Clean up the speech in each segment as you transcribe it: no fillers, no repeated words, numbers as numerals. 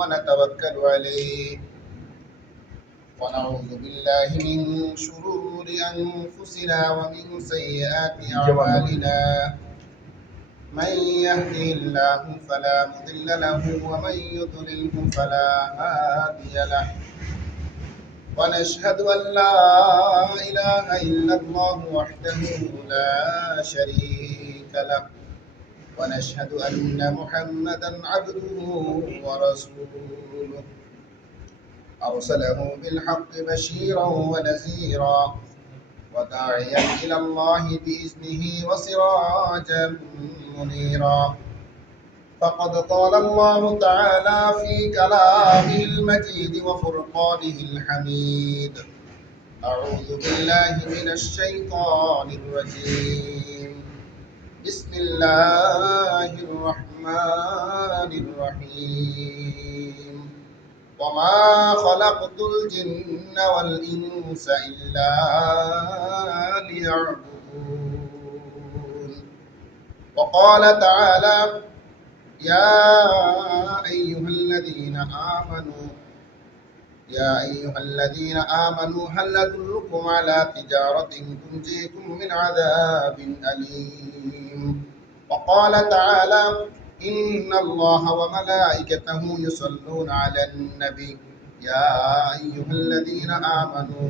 ونتوكل عليه ونعوذ بالله من شرور أنفسنا ومن سيئات أعمالنا من يهده الله فلا مضل له ومن يضلله فلا هادي له ونشهد أن لا إله إلا الله وحده لا شريك له ونشهد أن محمدا عبده ورسوله أرسله بالحق بشيرا ونذيرا وداعيا إلى الله بإذنه وسراجا منيرا فقد قال الله تعالى في كلامه المجيد وفرقانه الحميد أعوذ بالله من الشيطان الرجيم بسم الله الرحمن الرحيم وما خلقت الجن والإنس إلا ليعبدون وقال تعالى يا أيها الذين آمنوا هل أدلكم على تجارة تنجيكم من عذاب أليم وقال تعالى إن الله وملائكته يصلون على النبي يا أيها الذين آمنوا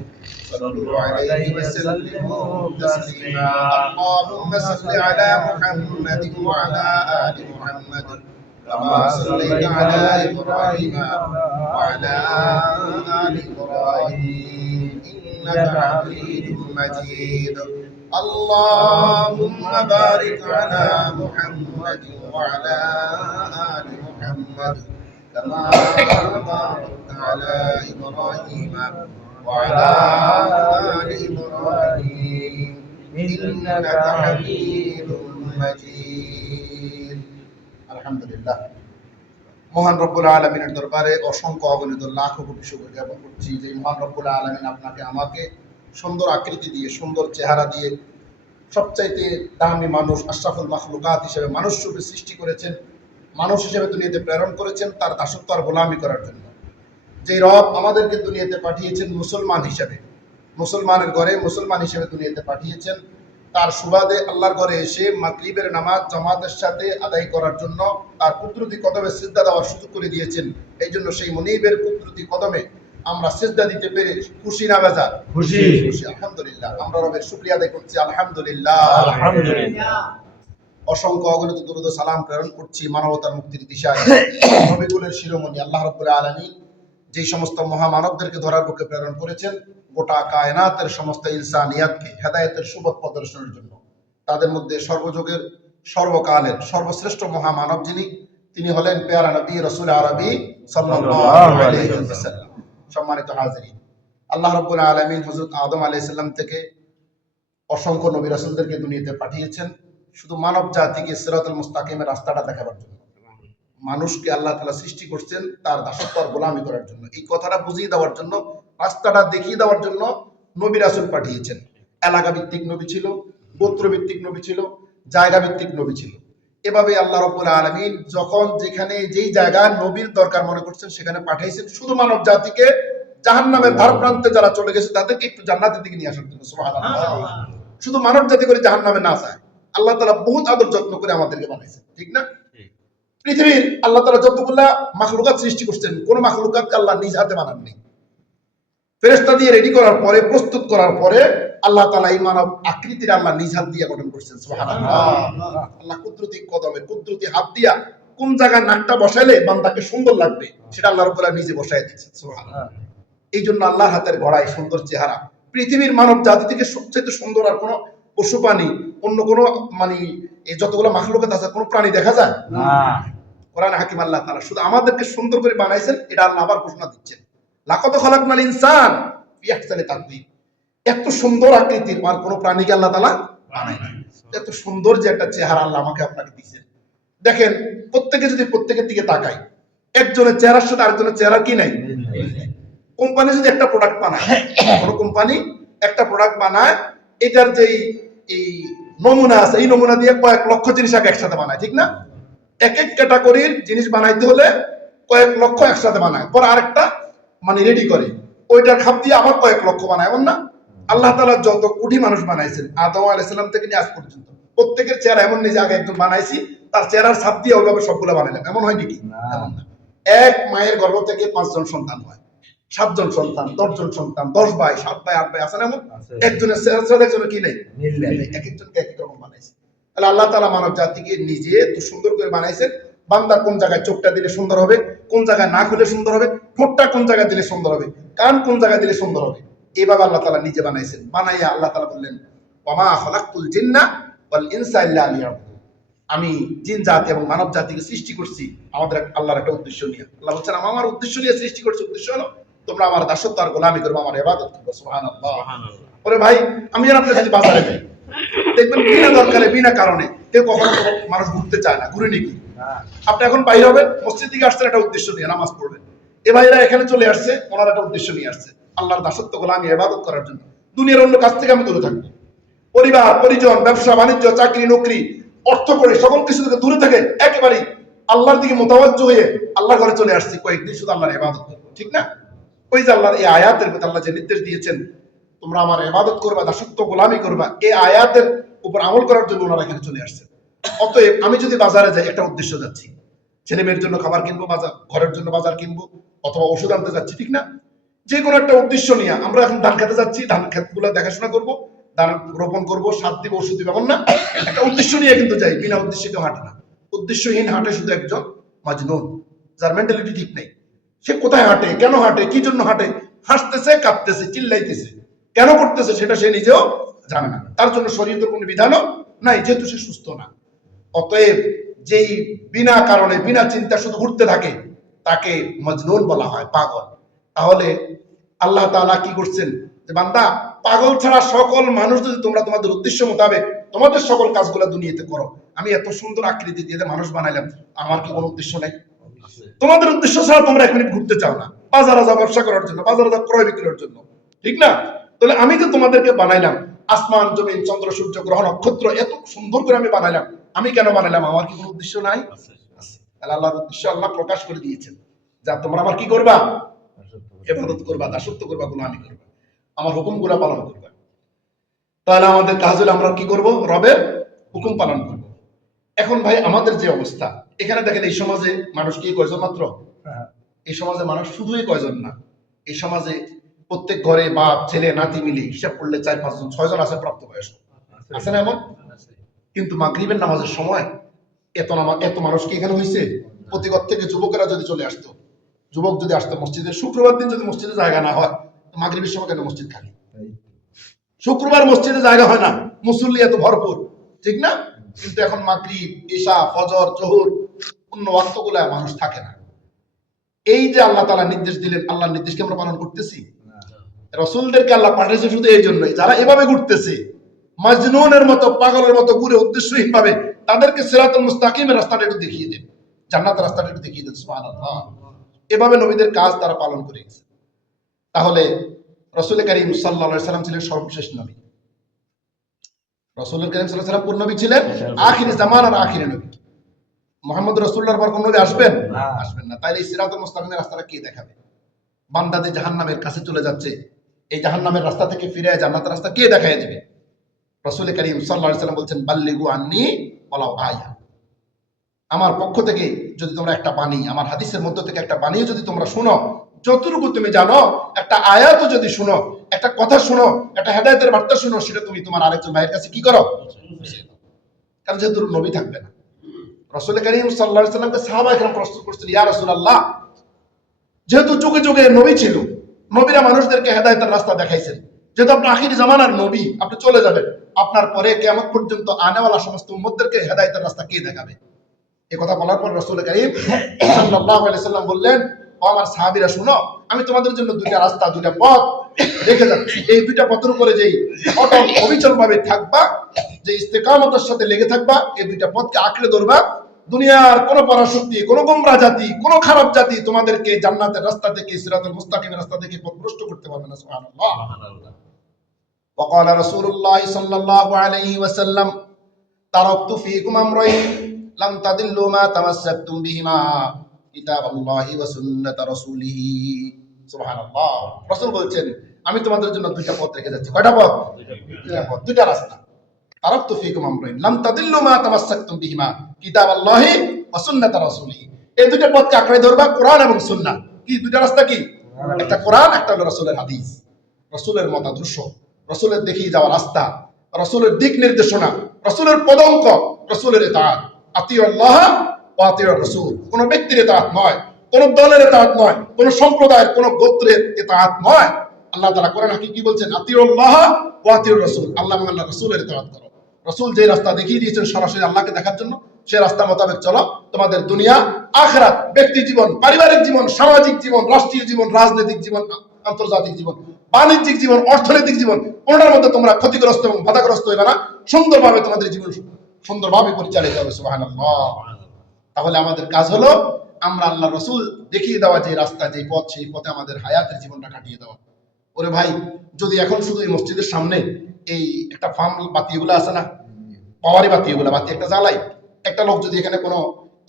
صلوا عليه وسلموا تسليما اللهم صل على محمد وعلى آل محمد كما صليت على إبراهيم وعلى آل إبراهيم إنك حميد مجيد اللهم بارك على محمد وعلى آل محمد كما باركت على إبراهيم وعلى آل إبراهيم إنك حميد مجيد আলহামদুলিল্লাহ। মহান রব্বুল আলামিনের দরবারে অসংখ্য অগণিত লাখো কোটি শুকর জ্ঞাপন করছি যে মহান রব্বুল আলামিন আপনাকে আমাকে সুন্দর আকৃতি দিয়ে সুন্দর চেহারা দিয়ে সবচাইতে দামি মানুষ আশরাফুল মাখলুকাত হিসেবে মানুষ রূপে সৃষ্টি করেছেন, মানুষ হিসেবে দুনিয়াতে প্রেরণ করেছেন তার দাসত্ব আর গোলামি করার জন্য। যে রব আমাদেরকে দুনিয়াতে পাঠিয়েছেন মুসলমান হিসেবে, মুসলমানের ঘরে মুসলমান হিসেবে দুনিয়াতে পাঠিয়েছেন, তার সুবাদে আল্লাহর ঘরে এসে মাগরিবের নামাজ জামাতের সাথে আদায় করার জন্য তার কুদরতি কদমে সিজদা দেওয়ার সুযোগ করে দিয়েছেন। এই জন্য সেই মুনিবের কুদরতি কদমে আমরা সিজদা দিতে পেরে খুশি না বেজার? খুশি। আলহামদুলিল্লাহ। আমরা রবের শুকরিয়া আদায় করছি আলহামদুলিল্লাহ। অসংখ্য অগণিত দরুদ ও সালাম প্রেরণ করছি মানবতার মুক্তির দিশায় নবীকুলের শিরোমণি আল্লাহ রাব্বুল আলামিন যে সমস্ত মহামানবদেরকে ধরার বুকে প্রেরণ করেছেন গোটা কায়নাতের সমস্ত ইনসানিয়াতকে হেদায়েতের সুপথ প্রদর্শনের জন্য। তাদের মধ্যে সর্বযুগের সর্বকালের সর্বশ্রেষ্ঠ মহামানব যিনি, তিনি হলেন পেয়ারা নবী রাসূল আরবি সাল্লাল্লাহু আলাইহি ওয়াসাল্লাম। সম্মানিত হাজিরিন, আল্লাহ রাব্বুল আলামিন হযরত আদম আলাইহিস সালাম থেকে অসংখ্য নবী রাসূলদেরকে দুনিয়াতে পাঠিয়েছেন শুধু মানব জাতিকে সিরাতুল মুস্তাকিমের রাস্তাটা দেখাবার জন্য। মানুষকে আল্লাহ তাআলা সৃষ্টি করছেন তার দাসত্ব আর গোলামি করার জন্য। এই কথাটা বুঝিয়ে দেওয়ার জন্য, রাস্তাটা দেখিয়ে দেওয়ার জন্য নবী রাসূল পাঠিয়েছেন। এলাকা ভিত্তিক নবী ছিল, গোত্র ভিত্তিক নবী ছিল, জায়গা ভিত্তিক নবী ছিল। এভাবে আল্লাহ রাব্বুল আলামিন যখন যেখানে যেই জায়গায় নবীর দরকার মনে করছেন সেখানে পাঠাইছেন শুধু মানব জাতিকে জাহান্নামের ধার প্রান্তে যারা চলে গেছে তাদেরকে একটু জান্নাতের দিকে নিয়ে আসার জন্য। সুবহানাল্লাহ। শুধু মানব জাতি করে জাহান্নামে না যায়। আল্লাহ তাআলা বহুত আদর যত্ন করে আমাদেরকে বানাইছেন, ঠিক না? পৃথিবীর আল্লাহ তাআলা যতগুলা মাখলুকাত সৃষ্টি করছেন কোন মাখলুকাতকে আল্লাহ নিজ হাতে বানাননি। ফেরেশতা দিয়ে রেডি করার পরে, প্রস্তুত করার পরে আল্লাহ তাআলা এই মানব আকৃতির আল্লাহ নিজ হাত দিয়ে গঠন করছেন। সুবহানাল্লাহ। আল্লাহ কুদরতি কদমে কুদরতি হাত দিয়া কোন জায়গায় নাকটা বসাইলে বান্দাকে সুন্দর লাগবে সেটা আল্লাহ রাব্বুল আলামিন নিজে বসায় দিয়েছেন। সুবহানাল্লাহ। এই জন্য আল্লাহর হাতের গড়ায় সুন্দর চেহারা। পৃথিবীর মানব জাতি থেকে সবচেয়ে সুন্দর আর কোনো পশু প্রাণী অন্য কোনো মানে এই যতগুলো মাখলুকাত আছে কোনো প্রাণী দেখা যায় না। কোরআন হাকিম আল্লাহ তাআলা শুধু আমাদেরকে সুন্দর করে বানাইছেন, এটা আল্লাহ আবার ঘোষণা দিচ্ছেন লাকাদ খালাকনাল ইনসান ফি আহসানি তাকওয়িম। এত সুন্দর আকৃতির আর কোনো প্রাণীকে আল্লাহ তাআলা বানায়নি। এত সুন্দর যে একটা চেহারা আল্লাহ আমাকে আপনাকে দিয়েছেন। দেখেন প্রত্যেকে যদি প্রত্যেকের দিকে তাকাই, একজনের চেহারার সাথে আরেকজনের চেহারা কি নাই? কোম্পানি যদি একটা প্রোডাক্ট বানায়, কোনো কোম্পানি একটা প্রোডাক্ট বানায়, এটার যেই এই নমুনা আছে এই নমুনা দিয়ে কয়েক লক্ষ জিনিস একসাথে বানায়, ঠিক না? এক এক ক্যাটাগরির জিনিস বানাইতে হলে কয়েক লক্ষ একসাথে বানায়, পরে আরেকটা মানে রেডি করে, ওইটার খাপ দিয়ে আবার কয়েক লক্ষ বানায়, এমন না? আল্লাহ তাআলা যত কোটি মানুষ বানাইছেন আদম আলাইহিস সালাম থেকে নিয়ে আজ পর্যন্ত প্রত্যেকের চেহারা এমন নেই যে আগে একজন বানাইছি তার চেহারার ছাপ দিয়ে ওইভাবে সবগুলো বানাইলাম, এমন হয় নাকি? এমন না। এক মায়ের গর্ভ থেকে 5 জন সন্তান হয়, 7 জন সন্তান, 10 জন সন্তান, 10 ভাই, 7 ভাই, 8 ভাই, আছে না? এমন একজনের চেহারা একজনের কি নেই, এক একজনকে এক এক রকম বানাইছে। তাহলে আল্লাহ তাআলা মানব জাতিকে নিজে এত সুন্দর করে বানাইছেন। বান্দা কোন জায়গায় চোখটা দিলে সুন্দর হবে, কোন জায়গায় নাক হলে সুন্দর হবে, ঠোঁটটা কোন জায়গায় দিলে সুন্দর হবে, কান কোন জায়গায় দিলে সুন্দর হবে, এইভাবে আল্লাহ তাআলা নিজে বানাইছেন। বানাইয়া আল্লাহ তাআলা বললেন, ওয়ামা খালাকতুল জিন্না ওয়াল ইনসা ইল্লা লিয়াবুদুন, আমি জিন জাতি এবং মানব জাতিকে সৃষ্টি করছি আমাদের আল্লাহর একটা উদ্দেশ্য নিয়ে। আল্লাহ বলছেন আমি আমার উদ্দেশ্য নিয়ে সৃষ্টি করছি, উদ্দেশ্য হলো তোমরা আমার দাসত্ব আর গোলামি করবে, আমার ইবাদত করবে। সুবহানাল্লাহ। ওরে ভাই, আমি আর আপনি যদি বাজারে যাই, দেখবেন বিনা দরকারে বিনা কারণে কেউ কখনো মানুষ ঘুরতে চায় না, ঘুরে নাকি? আপনি এখন বাইরে হবেন, মসজিদ থেকে আসছেন একটা উদ্দেশ্য নিয়ে, নামাজ পড়বেন। এ ভাইরা এখানে চলে আসছে, ওনার একটা উদ্দেশ্য নিয়ে আসছে, আল্লাহর দাসত্ব গোলামি ইবাদত করার জন্য। দুনিয়ার অন্য কাজ থেকে আমি দূরে থাকবো, পরিবার পরিজন, ব্যবসা বাণিজ্য, চাকরি নকরি, অর্থ করে সকল কিছু থেকে দূরে থেকে একেবারেই আল্লাহর দিকে মোতাবজ্জ হয়ে আল্লাহর ঘরে চলে আসছি, কয়েকদিন শুধু আল্লাহর ইবাদত করবো, ঠিক না? ওই যে আল্লাহর এই আয়াতের মধ্যে আল্লাহ যে নির্দেশ দিয়েছেন তোমরা আমার ইবাদত করবা, দাসত্ব গোলামি করবা, এই আয়াতের উপর আমল করার জন্য ওনারা এখানে চলে আসছেন। অতএব আমি যদি বাজারে যাই, একটা উদ্দেশ্য যাচ্ছি, ছেলে মেয়ের জন্য খাবার কিনবো, বাজার ঘরের জন্য বাজার কিনবো, অথবা ওষুধ আনতে যাচ্ছি, ঠিক না? যে কোনো একটা উদ্দেশ্য নিয়ে আমরা এখন ধান খেতে যাচ্ছি, ধান ক্ষেতগুলো দেখাশোনা করবো, ধান রোপণ করবো, সার দিব, ওষুধ দিব, এমন না? একটা উদ্দেশ্য নিয়ে কিন্তু যাই, বিনা উদ্দেশ্যে কেউ হাঁটে না। উদ্দেশ্যহীন হাঁটে শুধু একজন মাজনুন, যার মেন্টালিটি ঠিক নেই। সে কোথায় হাঁটে, কেন হাঁটে, কি জন্য হাঁটে, হাসতেছে, কাঁদতেছে, চিল্লাইতেছে, কেন করতেছে সেটা সে নিজেও জানে না। তার জন্য শরীয়তের কোনো বিধানও নাই, যেহেতু সে সুস্থ না। অতএব যেই বিনা কারণে বিনা চিন্তা শুধু ঘুরতে থাকে তাকে মজনুন বলা হয়, পাগল। তাহলে আল্লাহ তাআলা কি করছেন যে বান্দা পাগল ছাড়া সকল মানুষ যদি তোমরা তোমাদের উদ্দেশ্য মোতাবেক তোমাদের সকল কাজগুলো দুনিয়াতে করো, আমি এত সুন্দর আকৃতি দিয়ে মানুষ বানাইলাম, আমার কি কোনো উদ্দেশ্য নেই? তোমাদের উদ্দেশ্য ছাড়া তোমরা 1 মিনিট ঘুরতে চাও না, বাজারে যাও ব্যবসা করার জন্য, বাজারে যাও ক্রয় বিক্রয়ের জন্য, ঠিক না? তাহলে আমি তো তোমাদেরকে বানাইলাম, আসমান জমিন চন্দ্র সূর্য গ্রহ নক্ষত্র এত সুন্দর করে আমি বানাইলাম, আমি কেন বানাইলাম? আমার কি কোনো উদ্দেশ্য নাই? তাহলে আল্লাহর উদ্দেশ্য আল্লাহ প্রকাশ করে দিয়েছেন, যা তোমরা আমার কি করবা? ইবাদত করবা, দাসত্ব করবা, গোলামি করবা, আমার হুকুমগুলো পালন করবা। তাহলে আমাদের কাজ হলো আমরা কি করব? রবের হুকুম পালন করব। এখন ভাই আমাদের যে অবস্থা, এখানে দেখেন এই সমাজে মানুষ কি কয়জন মাত্র? এই সমাজে মানুষ শুধুই কয়জন না, এই সমাজে প্রত্যেক ঘরে বাপ ছেলে নাতি মিলে হিসাব করলে 4-5 জন 6 জন আছে প্রাপ্তবয়স্ক, আছে না এমন? কিন্তু মাগরিবের নামাজের সময় এত মানুষ কি এখানে হয়েছে? প্রতিগত থেকে যুবকেরা যদি চলে আসতো, যুবক যদি আসতো মসজিদে, শুক্রবার দিন যদি মসজিদে জায়গা না হয়, মাগরিবের সময় কেন মসজিদ খালি? শুক্রবার মসজিদে জায়গা হয় না, মুসল্লি এত ভরপুর, ঠিক না? কিন্তু এখন মাগরিব, ইশা, ফজর, জোহর, অন্য ওয়াক্তগুলা মানুষ থাকে না। এই যে আল্লাহ তাআলা নির্দেশ দিলেন, আল্লাহর নির্দেশকে আমরা পালন করতেছি? রাসূলদেরকে আল্লাহ পাঠিয়েছে শুধু এই জন্যই, যারা এভাবে ঘুরতেছে মাজনুনের মতো, পাগলের মতো ঘুরে উদ্দেশ্যহীন ভাবে, তাদেরকে সিরাতুল মুস্তাকিমের রাস্তাটা একটু দেখিয়ে দেন, জান্নাতের রাস্তাটা একটু দেখিয়ে দেন। সুবহানাল্লাহ। এভাবে নবীদের কাজ তারা পালন করে গেছে। তাহলে রাসূল করিম সাল্লাল্লাহু আলাইহি সাল্লাম ছিলেন সর্বশেষ নবী। রাসূল করিম সাল্লাল্লাহু আলাইহি সাল্লাম কোন নবী ছিলেন? আখিরি জামানার আখিরি নবী। মুহাম্মদ রাসূলুল্লাহর পর কোন নবী আসবেন? আসবেন না। তাইলে সিরাতুল মুস্তাকিমের রাস্তাটা কে দেখাবে? বান্দাদের জাহান্নামের কাছে চলে যাচ্ছে, এই জাহান্নামের রাস্তা থেকে ফিরে জান্নাতের রাস্তা কে দেখায় দিবে? রাসূল করিম সাল্লাল্লাহু আলাইহি সাল্লাম বলছেন, বাল্লিগু আন্নি ওয়ালাউ আয়া, আমার পক্ষ থেকে যদি তোমরা একটা বাণী, আমার হাদিসের মধ্য থেকে একটা বাণী যদি তোমরা শুনো, যতটুকু তুমি জানো, একটা আয়াতও যদি শুনো, একটা কথা শুনো, একটা হেদায়েতের বার্তা শুনো, সেটা তুমি তোমার আরেকজন ভাইয়ের কাছে কি করো? কারণ যেহেতু নবী থাকবে না। রাসূল করিম সাল্লাল্লাহু আলাইহি সাল্লামকে সাহাবায়ে কেরাম প্রশ্ন করছেন, ইয়া রাসূলুল্লাহ, যেহেতু যুগে যুগে নবী ছিল, নবীরা মানুষদেরকে হেদায়েতের রাস্তা দেখাইছেন, যেহেতু আপনি আখিরি জামানার নবী, আপনি চলে যাবেন, আপনার পরে কিয়ামত পর্যন্ত আনেওয়ালা সমস্ত উম্মতদেরকে হেদায়েতের রাস্তা কে দেখাবে? এই কথা বলার পর রাসূল করিম সাল্লাল্লাহু আলাইহি সাল্লাম বললেন, ও আমার সাহাবীরা শুনো, আমি তোমাদের জন্য দুইটা রাস্তা, দুইটা পথ রেখে যাচ্ছি। এই দুইটা পথের উপরে যেই অটল অবিচল ভাবে থাকবা, যে ইস্তেকামতের সাথে লেগে থাকবা, এই দুইটা পথকে আঁকড়ে ধরবা, দুনিয়ার কোন পরাশক্তি, কোন গোমরা জাতি, কোন খারাপ জাতি তোমাদেরকে জান্নাতের রাস্তা থেকে, সিরাতুল মুস্তাকিমের রাস্তা থেকে পথভ্রষ্ট করতে পারবে না। সুবহানাল্লাহ। وقال رسول الله صلى الله عليه وسلم تركت فيكم امرين لم تضلوا ما تمسكتم بهما কিতাবাল্লাহি ওয়া সুন্নাত রাসূলিহি। সুবহানাল্লাহ। রাসূল বলছেন আমি তোমাদের জন্য দুইটা পথ রেখে যাচ্ছি। কয়টা পথ? দুইটা পথ, দুইটা রাস্তা। তারাকতু ফীকুম আমরাইন লাম তাদিল্লু মা তামাসসাকতুম বিহিমা কিতাবাল্লাহি ওয়া সুন্নাত রাসূলিহি। এই দুইটা পথকে আঁকড়ে ধরবা, কোরআন এবং সুন্নাহ। কি দুইটা রাস্তা? কি একটা কোরআন, একটা হলো রাসূলের হাদিস, রাসূলের মতাদর্শ, রাসূলের দেখিয়ে যাওয়া রাস্তা, রাসূলের দিক নির্দেশনা, রাসূলের পদাঙ্ক, রাসূলের ইতাআত। আতিউল্লাহ ওয়া আতিউর রাসূল। কোন ব্যক্তির ইতাআত নয়, কোন দলের ইতাআত নয়, কোন সম্প্রদায়ের, কোন গোত্রের ইতাআত নয়। আল্লাহ তাআলা কোরআন হাকিম কি বলছেন? আতিউল্লাহ ওয়া আতিউর রাসূল। আল্লাহ এবং আল্লাহর রাসূলের ইতাআত করো। রাসূল যে রাস্তা দেখিয়ে দিয়েছেন সরাসরি আল্লাহকে দেখার জন্য, সেই রাস্তা মোতাবেক চলো। তোমাদের দুনিয়া আখিরাত, ব্যক্তি জীবন, পারিবারিক জীবন, সামাজিক জীবন, রাষ্ট্রীয় জীবন, রাজনৈতিক জীবন, আন্তর্জাতিক জীবন, বাণিজ্যিক জীবন, অর্থনৈতিক জীবন, কোনটার মধ্যে তোমরা ক্ষতিগ্রস্ত এবং বাধাগ্রস্ত হইবে না। সুন্দরভাবে তোমাদের জীবন সুন্দরভাবে পরিচালিত হবে। সুবহানাল্লাহ। তাহলে আমাদের কাজ হলো আমরা আল্লাহ রাসূল দেখিয়ে দেওয়া যে রাস্তা, যে পথ, সেই পথে আমাদের হায়াতের জীবনটা কাটিয়ে দেওয়া। ওরে ভাই, যদি এখন শুধু এই মসজিদের সামনে এই একটা ফার্ম বাতি এগুলো আছে না, পাওয়ারি বাতি, এগুলো বাতি একটা জ্বালাই, একটা লোক যদি এখানে কোনো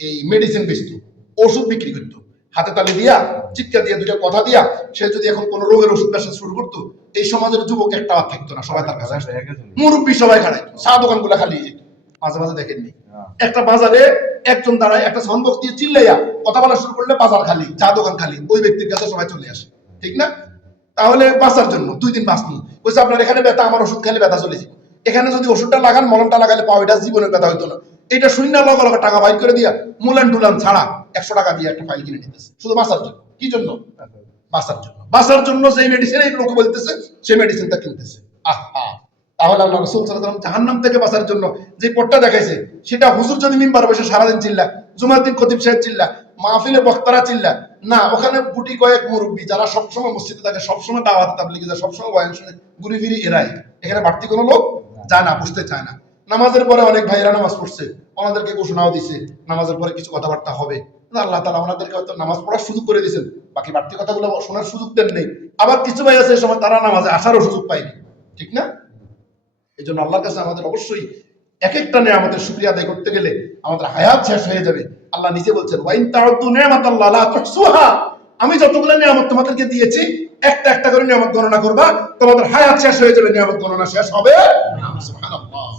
এই মেডিসিন বেচতো, ওষুধ বিক্রি করতো, হাতে তালি দিয়া, চিৎকা দিয়া, দুইটা কথা দিয়া, সে যদি এখন কোনো রোগের ওষুধ ব্যবসা শুরু করতো, এই সমাজের যুবক একটা থাকতো না, সবাই তার কাছে আসতো, মুরব্বী সবাই খাড়াই, চা দোকানগুলো খালি যেত। মাঝে মাঝে দেখেননি একটা বাজারে একজন দাঁড়ায়, একটা সাউন্ড বক্স দিয়ে চিল্লাইয়া কথা বলা শুরু করলে বাজার খালি, চা দোকান খালি, ওই ব্যক্তির কাছে সবাই চলে আসে, ঠিক না? তাহলে বাঁচার জন্য 2 দিন বাঁচনি, বলছে আপনার এখানে ব্যথা, আমার ওষুধ খেলে ব্যথা চলে যাবে, এখানে যদি ওষুধটা লাগান, মলমটা লাগালে পাও, এটা জীবনের ব্যথা হইতো না। এটা শূন্য লগে লগে টাকা বাইর করে দিয়া মুলান টুলান ছাড়া 100 টাকা দিয়ে একটা ফাইল কিনে নিতেছে, শুধু বাঁচার জন্য। কি জন্য? বাঁচার জন্য। বাঁচার জন্য যেই মেডিসিন এই লোক বলতেছে, সেই মেডিসিনটা কিনতেছে। আহা, তাহলে আল্লাহ রাসূল সাল্লাল্লাহু আলাইহি ওয়াসাল্লাম জাহান্নাম থেকে বাঁচার জন্য যে পথটা দেখাইছে, সেটা হুজুর যদি মিম্বারে বসে সারাদিন চিল্লা, জুমার দিন খতিব সাহেব চিল্লা, মাহফিলের বক্তারা চিল্লা না, ওখানে গুটি কয়েক মুরব্বী যারা সবসময় মসজিদে থাকে, সবসময় দাওয়াত তাবলীগে যায়, সবসময় বয়ান শুনে ঘুরে ফিরে এরাই, এখানে বাড়তি কোনো লোক যায় না, বুঝতে চায় না। নামাজের পরে অনেক ভাইয়েরা নামাজ পড়ছে, ওনাদেরকে ঘোষণাও দিছে নামাজের পরে কিছু কথাবার্তা হবে। আল্লাহ তাআলা ওনাদেরকে হয়তো নামাজ পড়ার সুযোগ করে দিয়েছেন, বাকি বাড়তি কথাগুলো শোনার সুযোগ দেন নেই। আবার কিছু ভাই আছে সময় তারা নামাজে আসারও সুযোগ পায়নি, ঠিক না? এই জন্য আল্লাহর কাছে আমাদের অবশ্যই এক একটা নিয়ামতের শুকরিয়া আদায় করতে গেলে আমাদের হায়াত শেষ হয়ে যাবে। আল্লাহ নিজে বলছেন, ওয়াইন তাউদ্দু নি'মাতাল্লাহ লা তুহসুহা। আমি যতগুলো নিয়ামত তোমাদেরকে দিয়েছি, একটা একটা করে নিয়ামত গণনা করবা, তোমাদের হায়াত শেষ হয়ে যাবে, নিয়ামত গণনা শেষ হবে না। সুবহানাল্লাহ।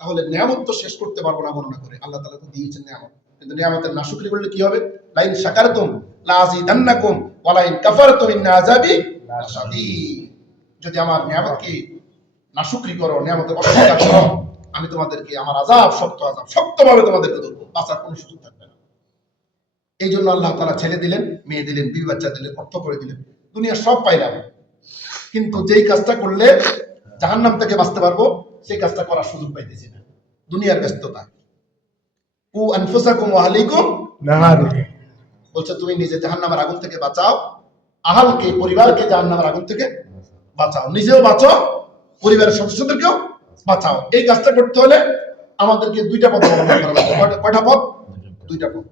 তাহলে নিয়ামত তো শেষ করতে পারবো না গণনা করে, আল্লাহ তাআলা তো দিয়েছেন নিয়ামত, কিন্তু নিয়ামতের নাশুকরি করলে কি হবে? লাইন শাকারতুম লাযিদান্নাকুম ওয়া লাইন কাফারতুম ইন্না আযাবি লাশাদীদ। যদি আমার নিয়ামতকে নাশুকরি করো, নিয়ামতের অস্বীকার করো, আমি তোমাদেরকে আমার আযাব, শক্তভাবে তোমাদেরকে ধরবো, বাঁচার কোনো সুযোগ থাকবে না। এই জন্য আল্লাহ তাআলা ছেলে দিলেন, মেয়ে দিলেন, বিবি বাচ্চা দিলেন, অর্থ করে দিলেন, দুনিয়া সব পাইলাম, কিন্তু যেই কাজটা করলে জাহান্নাম থেকে বাঁচতে পারবো, সেই কাজটা করার সুযোগ পাইতেছি না, দুনিয়ার ব্যস্ততা। কু আনফুসাকুম ওয়া আহলিকুম নার, বলছে তুমি নিজে জাহান্নামের আগুন থেকে বাঁচাও, আহলকে, পরিবারকে জাহান্নামের আগুন থেকে বাঁচাও, নিজেও বাঁচো, পরিবারের সদস্যদেরকেও বাঁচাও। এই কাজটা করতে হলে আমাদেরকে দুইটা পথ অবলম্বন করা লাগবে। কয়টা পথ? দুইটা পথ।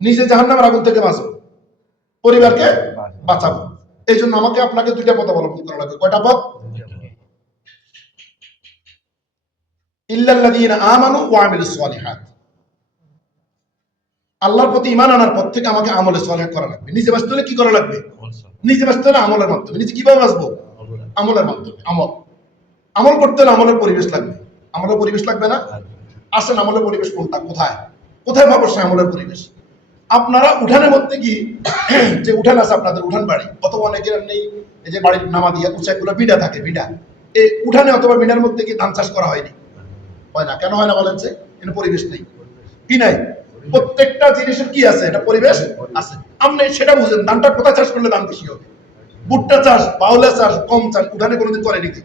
নিজে জাহান্নামের আগুন থেকে বাঁচবো, পরিবারকে বাঁচাবো, এই জন্য আমাকে আপনাকে দুইটা পথ অবলম্বন করা লাগবে। কয়টা পথ? ইল্লাল্লাযীনা আমানু ওয়া আমিলুস সালিহাত। আল্লাহর প্রতি ঈমান আনার পর থেকে আমাকে আমলে সালেহ করা লাগবে। নিজে বাঁচতে হলে কি করা লাগবে? নিজে বাঁচতে হলে আমলের মাধ্যমে। নিজে কিভাবে বাঁচবো? আমলের মাধ্যমে। আমল করতে হলে আমলের পরিবেশ লাগবে। আমলের পরিবেশ লাগবে না? আসেন, আমলের পরিবেশ কোনটা? কোথায় কোথায় পাবো সে আমলের পরিবেশ? আপনারা উঠানের মধ্যে কি, যে উঠান আছে আপনাদের, উঠান বাড়ি, অথবা অনেকের নেই, এই যে বাড়ির নামা দিয়ে উঁচাইগুলো বিড়া থাকে, বিড়া, এই উঠানে অথবা বিড়ার মধ্যে কি ধান চাষ করা হয়নি? হয় না। কেন হয় না বলেন? এখানে পরিবেশ নেই। কি নাই? প্রত্যেকটা জিনিসের কি আছে? এটা পরিবেশ আছে। আপনি সেটা বুঝেন, ধানটা কোথায় চাষ করলে দাম বেশি হবে? ভুট্টা চাষ, বাউলা চাষ, গম চাষ উঠানে কোনোদিন করে নাকি?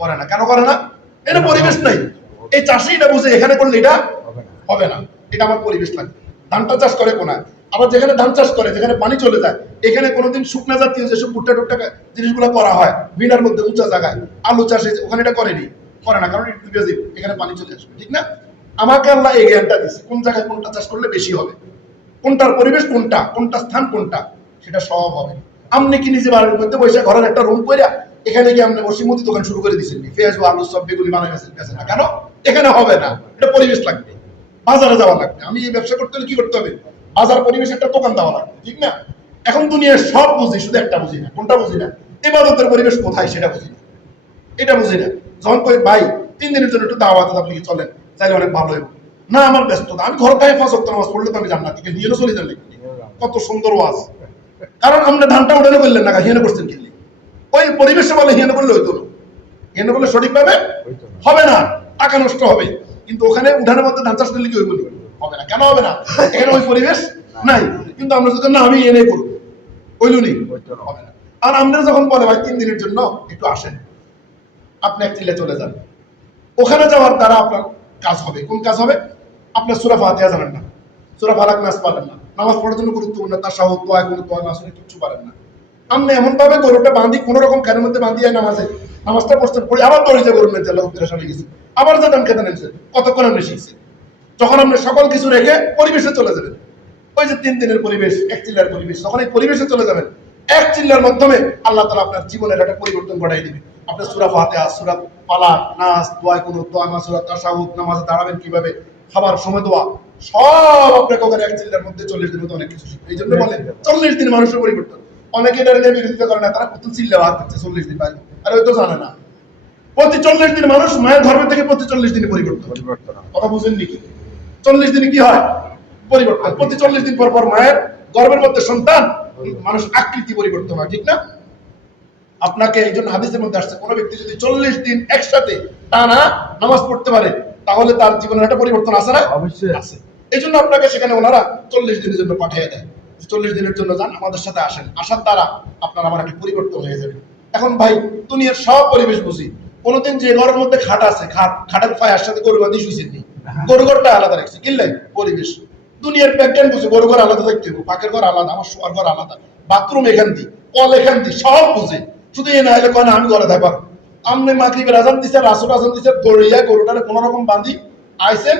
করে না। কেন করে না? এটা পরিবেশ নাই। এই চাষি এটা বুঝে, এখানে করলে এটা হবে না, এটা আমার পরিবেশ লাগবে। ধানটা চাষ করে কোনায়, আবার যেখানে ধান চাষ করে, যেখানে পানি চলে যায়, এখানে কোনোদিন শুকনা জাতীয় যেসব ভুট্টা টুট্টা জিনিসগুলো করা হয় বিনার মধ্যে উঁচা জায়গায়, আলু চাষে, ওখানে এটা করেনি, করে না, কারণ এখানে পানি চলে আসবে, ঠিক না? আমাকে আল্লাহ এই জ্ঞানটা দিচ্ছে, কোন জায়গায় কোনটা চাষ করলে বেশি হবে, কোনটার পরিবেশ কোনটা, কোনটা স্থান কোনটা, সেটা সব হবে। আপনি কি নিজে বাড়ির মধ্যে বসে ঘরের একটা রুম করে এখানে কি আপনি বসে মুদি দোকান শুরু করে দিচ্ছেন? পেঁয়াজ, আলু, সব বেগুনি বানায় গেছেন না কেন? এখানে হবে না, এটা পরিবেশ লাগবে, বাজারে যাওয়া লাগবে। আমি এই ব্যবসা করতে হলে কি করতে হবে? বাজার পরিবেশ একটা দোকান দেওয়া লাগবে, ঠিক না? এখন দুনিয়ার সব বুঝি, শুধু একটা বুঝি না। কোনটা বুঝি না? ইবাদতের পরিবেশ কোথায় সেটা বুঝি না, এটা বুঝি না। যখন কই ভাই 3 দিনের জন্য একটু দাওয়াত আপনি কি চলেন, চাইলে অনেক ভালো হইব। না আমার ব্যস্ততা, আমি ঘর থেকে 5 ওয়াক্ত নামাজ পড়লে তো আমি জান্নাতি, নিয়ে চলে যান। কত সুন্দর ওয়াজ! কারণ আপনি ধানটা উঠানো করলেন না, হিয়ানো করছেন কিনলে ওই পরিবেশে বলে হিয়ানো করলে হইতো না, হিয়ানো করলে সঠিকভাবে হবে না, টাকা নষ্ট হবে। কিন্তু ওখানে উঠানের মধ্যে ধান চাষ করলে কি হইব? হবে না। কেন হবে না? এখানে ওই পরিবেশ নাই। কিন্তু আমরা যদি না আমি এনে করবো, হইলুনি হবে না। আর আমরা যখন বলে ভাই 3 দিনের জন্য একটু আসেন, আপনি এক চিল্লে চলে যান, ওখানে যাওয়ার দ্বারা আপনার কাজ হবে। কোন কাজ হবে? আপনার সূরা ফাতিহা জানেন না, সূরা ফালাক নাস পারেন না, নামাজ পড়ার জন্য গুরুত্বপূর্ণ তাশাহুদ, দোয়া, কোনো দোয়া না শুনে কিচ্ছু পারেন না। আপনি এমন ভাবে গরুটা বাঁধি, কোন রকম খানের মধ্যে বাঁধিয়ে নামাজটা পড়ছেন, পড়ে আবার দৌড়ে যে গরু নিতে পেরেশান হয়ে গেছে, আবার যেতাম খেতে নেমেছে, কতক্ষণ আপনি শিখছেন। যখন আপনি সকল কিছু রেখে পরিবেশে চলে যাবেন, ওই যে 3 দিনের পরিবেশ, এক চিল্লার পরিবেশ, যখন এই পরিবেশে চলে যাবেন, এক চিল্লার মাধ্যমে আল্লাহ তাআলা আপনার জীবনের একটা পরিবর্তন ঘটাই দিবে। আপনি সূরা ফাতিহা, সূরা ফালাক, নাস, দোয়া, কোনো দোয়া না, সূরা তাশাহুদ, নামাজে দাঁড়াবেন কিভাবে, খাবার সময় দোয়া, সব আপনাকে ওখানে এক চিল্লার মধ্যে 40 দিনের মধ্যে অনেক কিছু শিখবে। এই জন্য বলে 40 দিন মানুষের পরিবর্তন। অনেকে এটা নিয়ে বিরোধিতা করে না, তারা কত চিল্লা বার করছে 40 দিন ভাই, আর ওই তো জানে না প্রতি 40 দিন মানুষ মায়ের গর্ভে থেকে প্রতি 40 দিনে পরিবর্তন। কথা বুঝেন নাকি? 40 দিনে কি হয়? পরিবর্তন। প্রতি 40 দিন পর পর মায়ের গর্ভের মধ্যে সন্তান, মানুষ আকৃতি পরিবর্তন হয়, ঠিক না? আপনাকে এই জন্য হাদিসের মধ্যে আসছে, কোন ব্যক্তি যদি 40 দিন একসাথে টানা নামাজ পড়তে পারে, তাহলে তার জীবনের একটা পরিবর্তন আছে না? অবশ্যই আছে। এই জন্য আপনাকে সেখানে ওনারা 40 দিনের জন্য পাঠিয়ে দেয়, 40 দিনের জন্য যান, আমাদের সাথে আসেন, আসার দ্বারা আপনার আমার একটা পরিবর্তন হয়ে যাবে। এখন ভাই দুনিয়ার সব পরিবেশ বুঝি, কোনদিন যে ঘরের মধ্যে খাট আছে, খাটের ফায়ার সাথে গরু বাঁধি শুয়েছেন নি, গরু ঘরটা আলাদা রাখছি, কিনলাই পরিবেশ। দুনিয়ার প্যাটার্ন বুঝি, গরু ঘর আলাদা থাকতে হবে, পাকের ঘর আলাদা, আমার শোয়ার ঘর আলাদা, বাথরুম এখান দি, কল এখান দি, সব বুঝে। শুধু এ না হলে কয় না আমি ঘরে থাকবার, আপনি মাগরিবের আজান দিচ্ছেন, রাসূল আজান দিচ্ছেন, দৌড়িয়া গরুটারে কোন রকম বাঁধি আইছেন,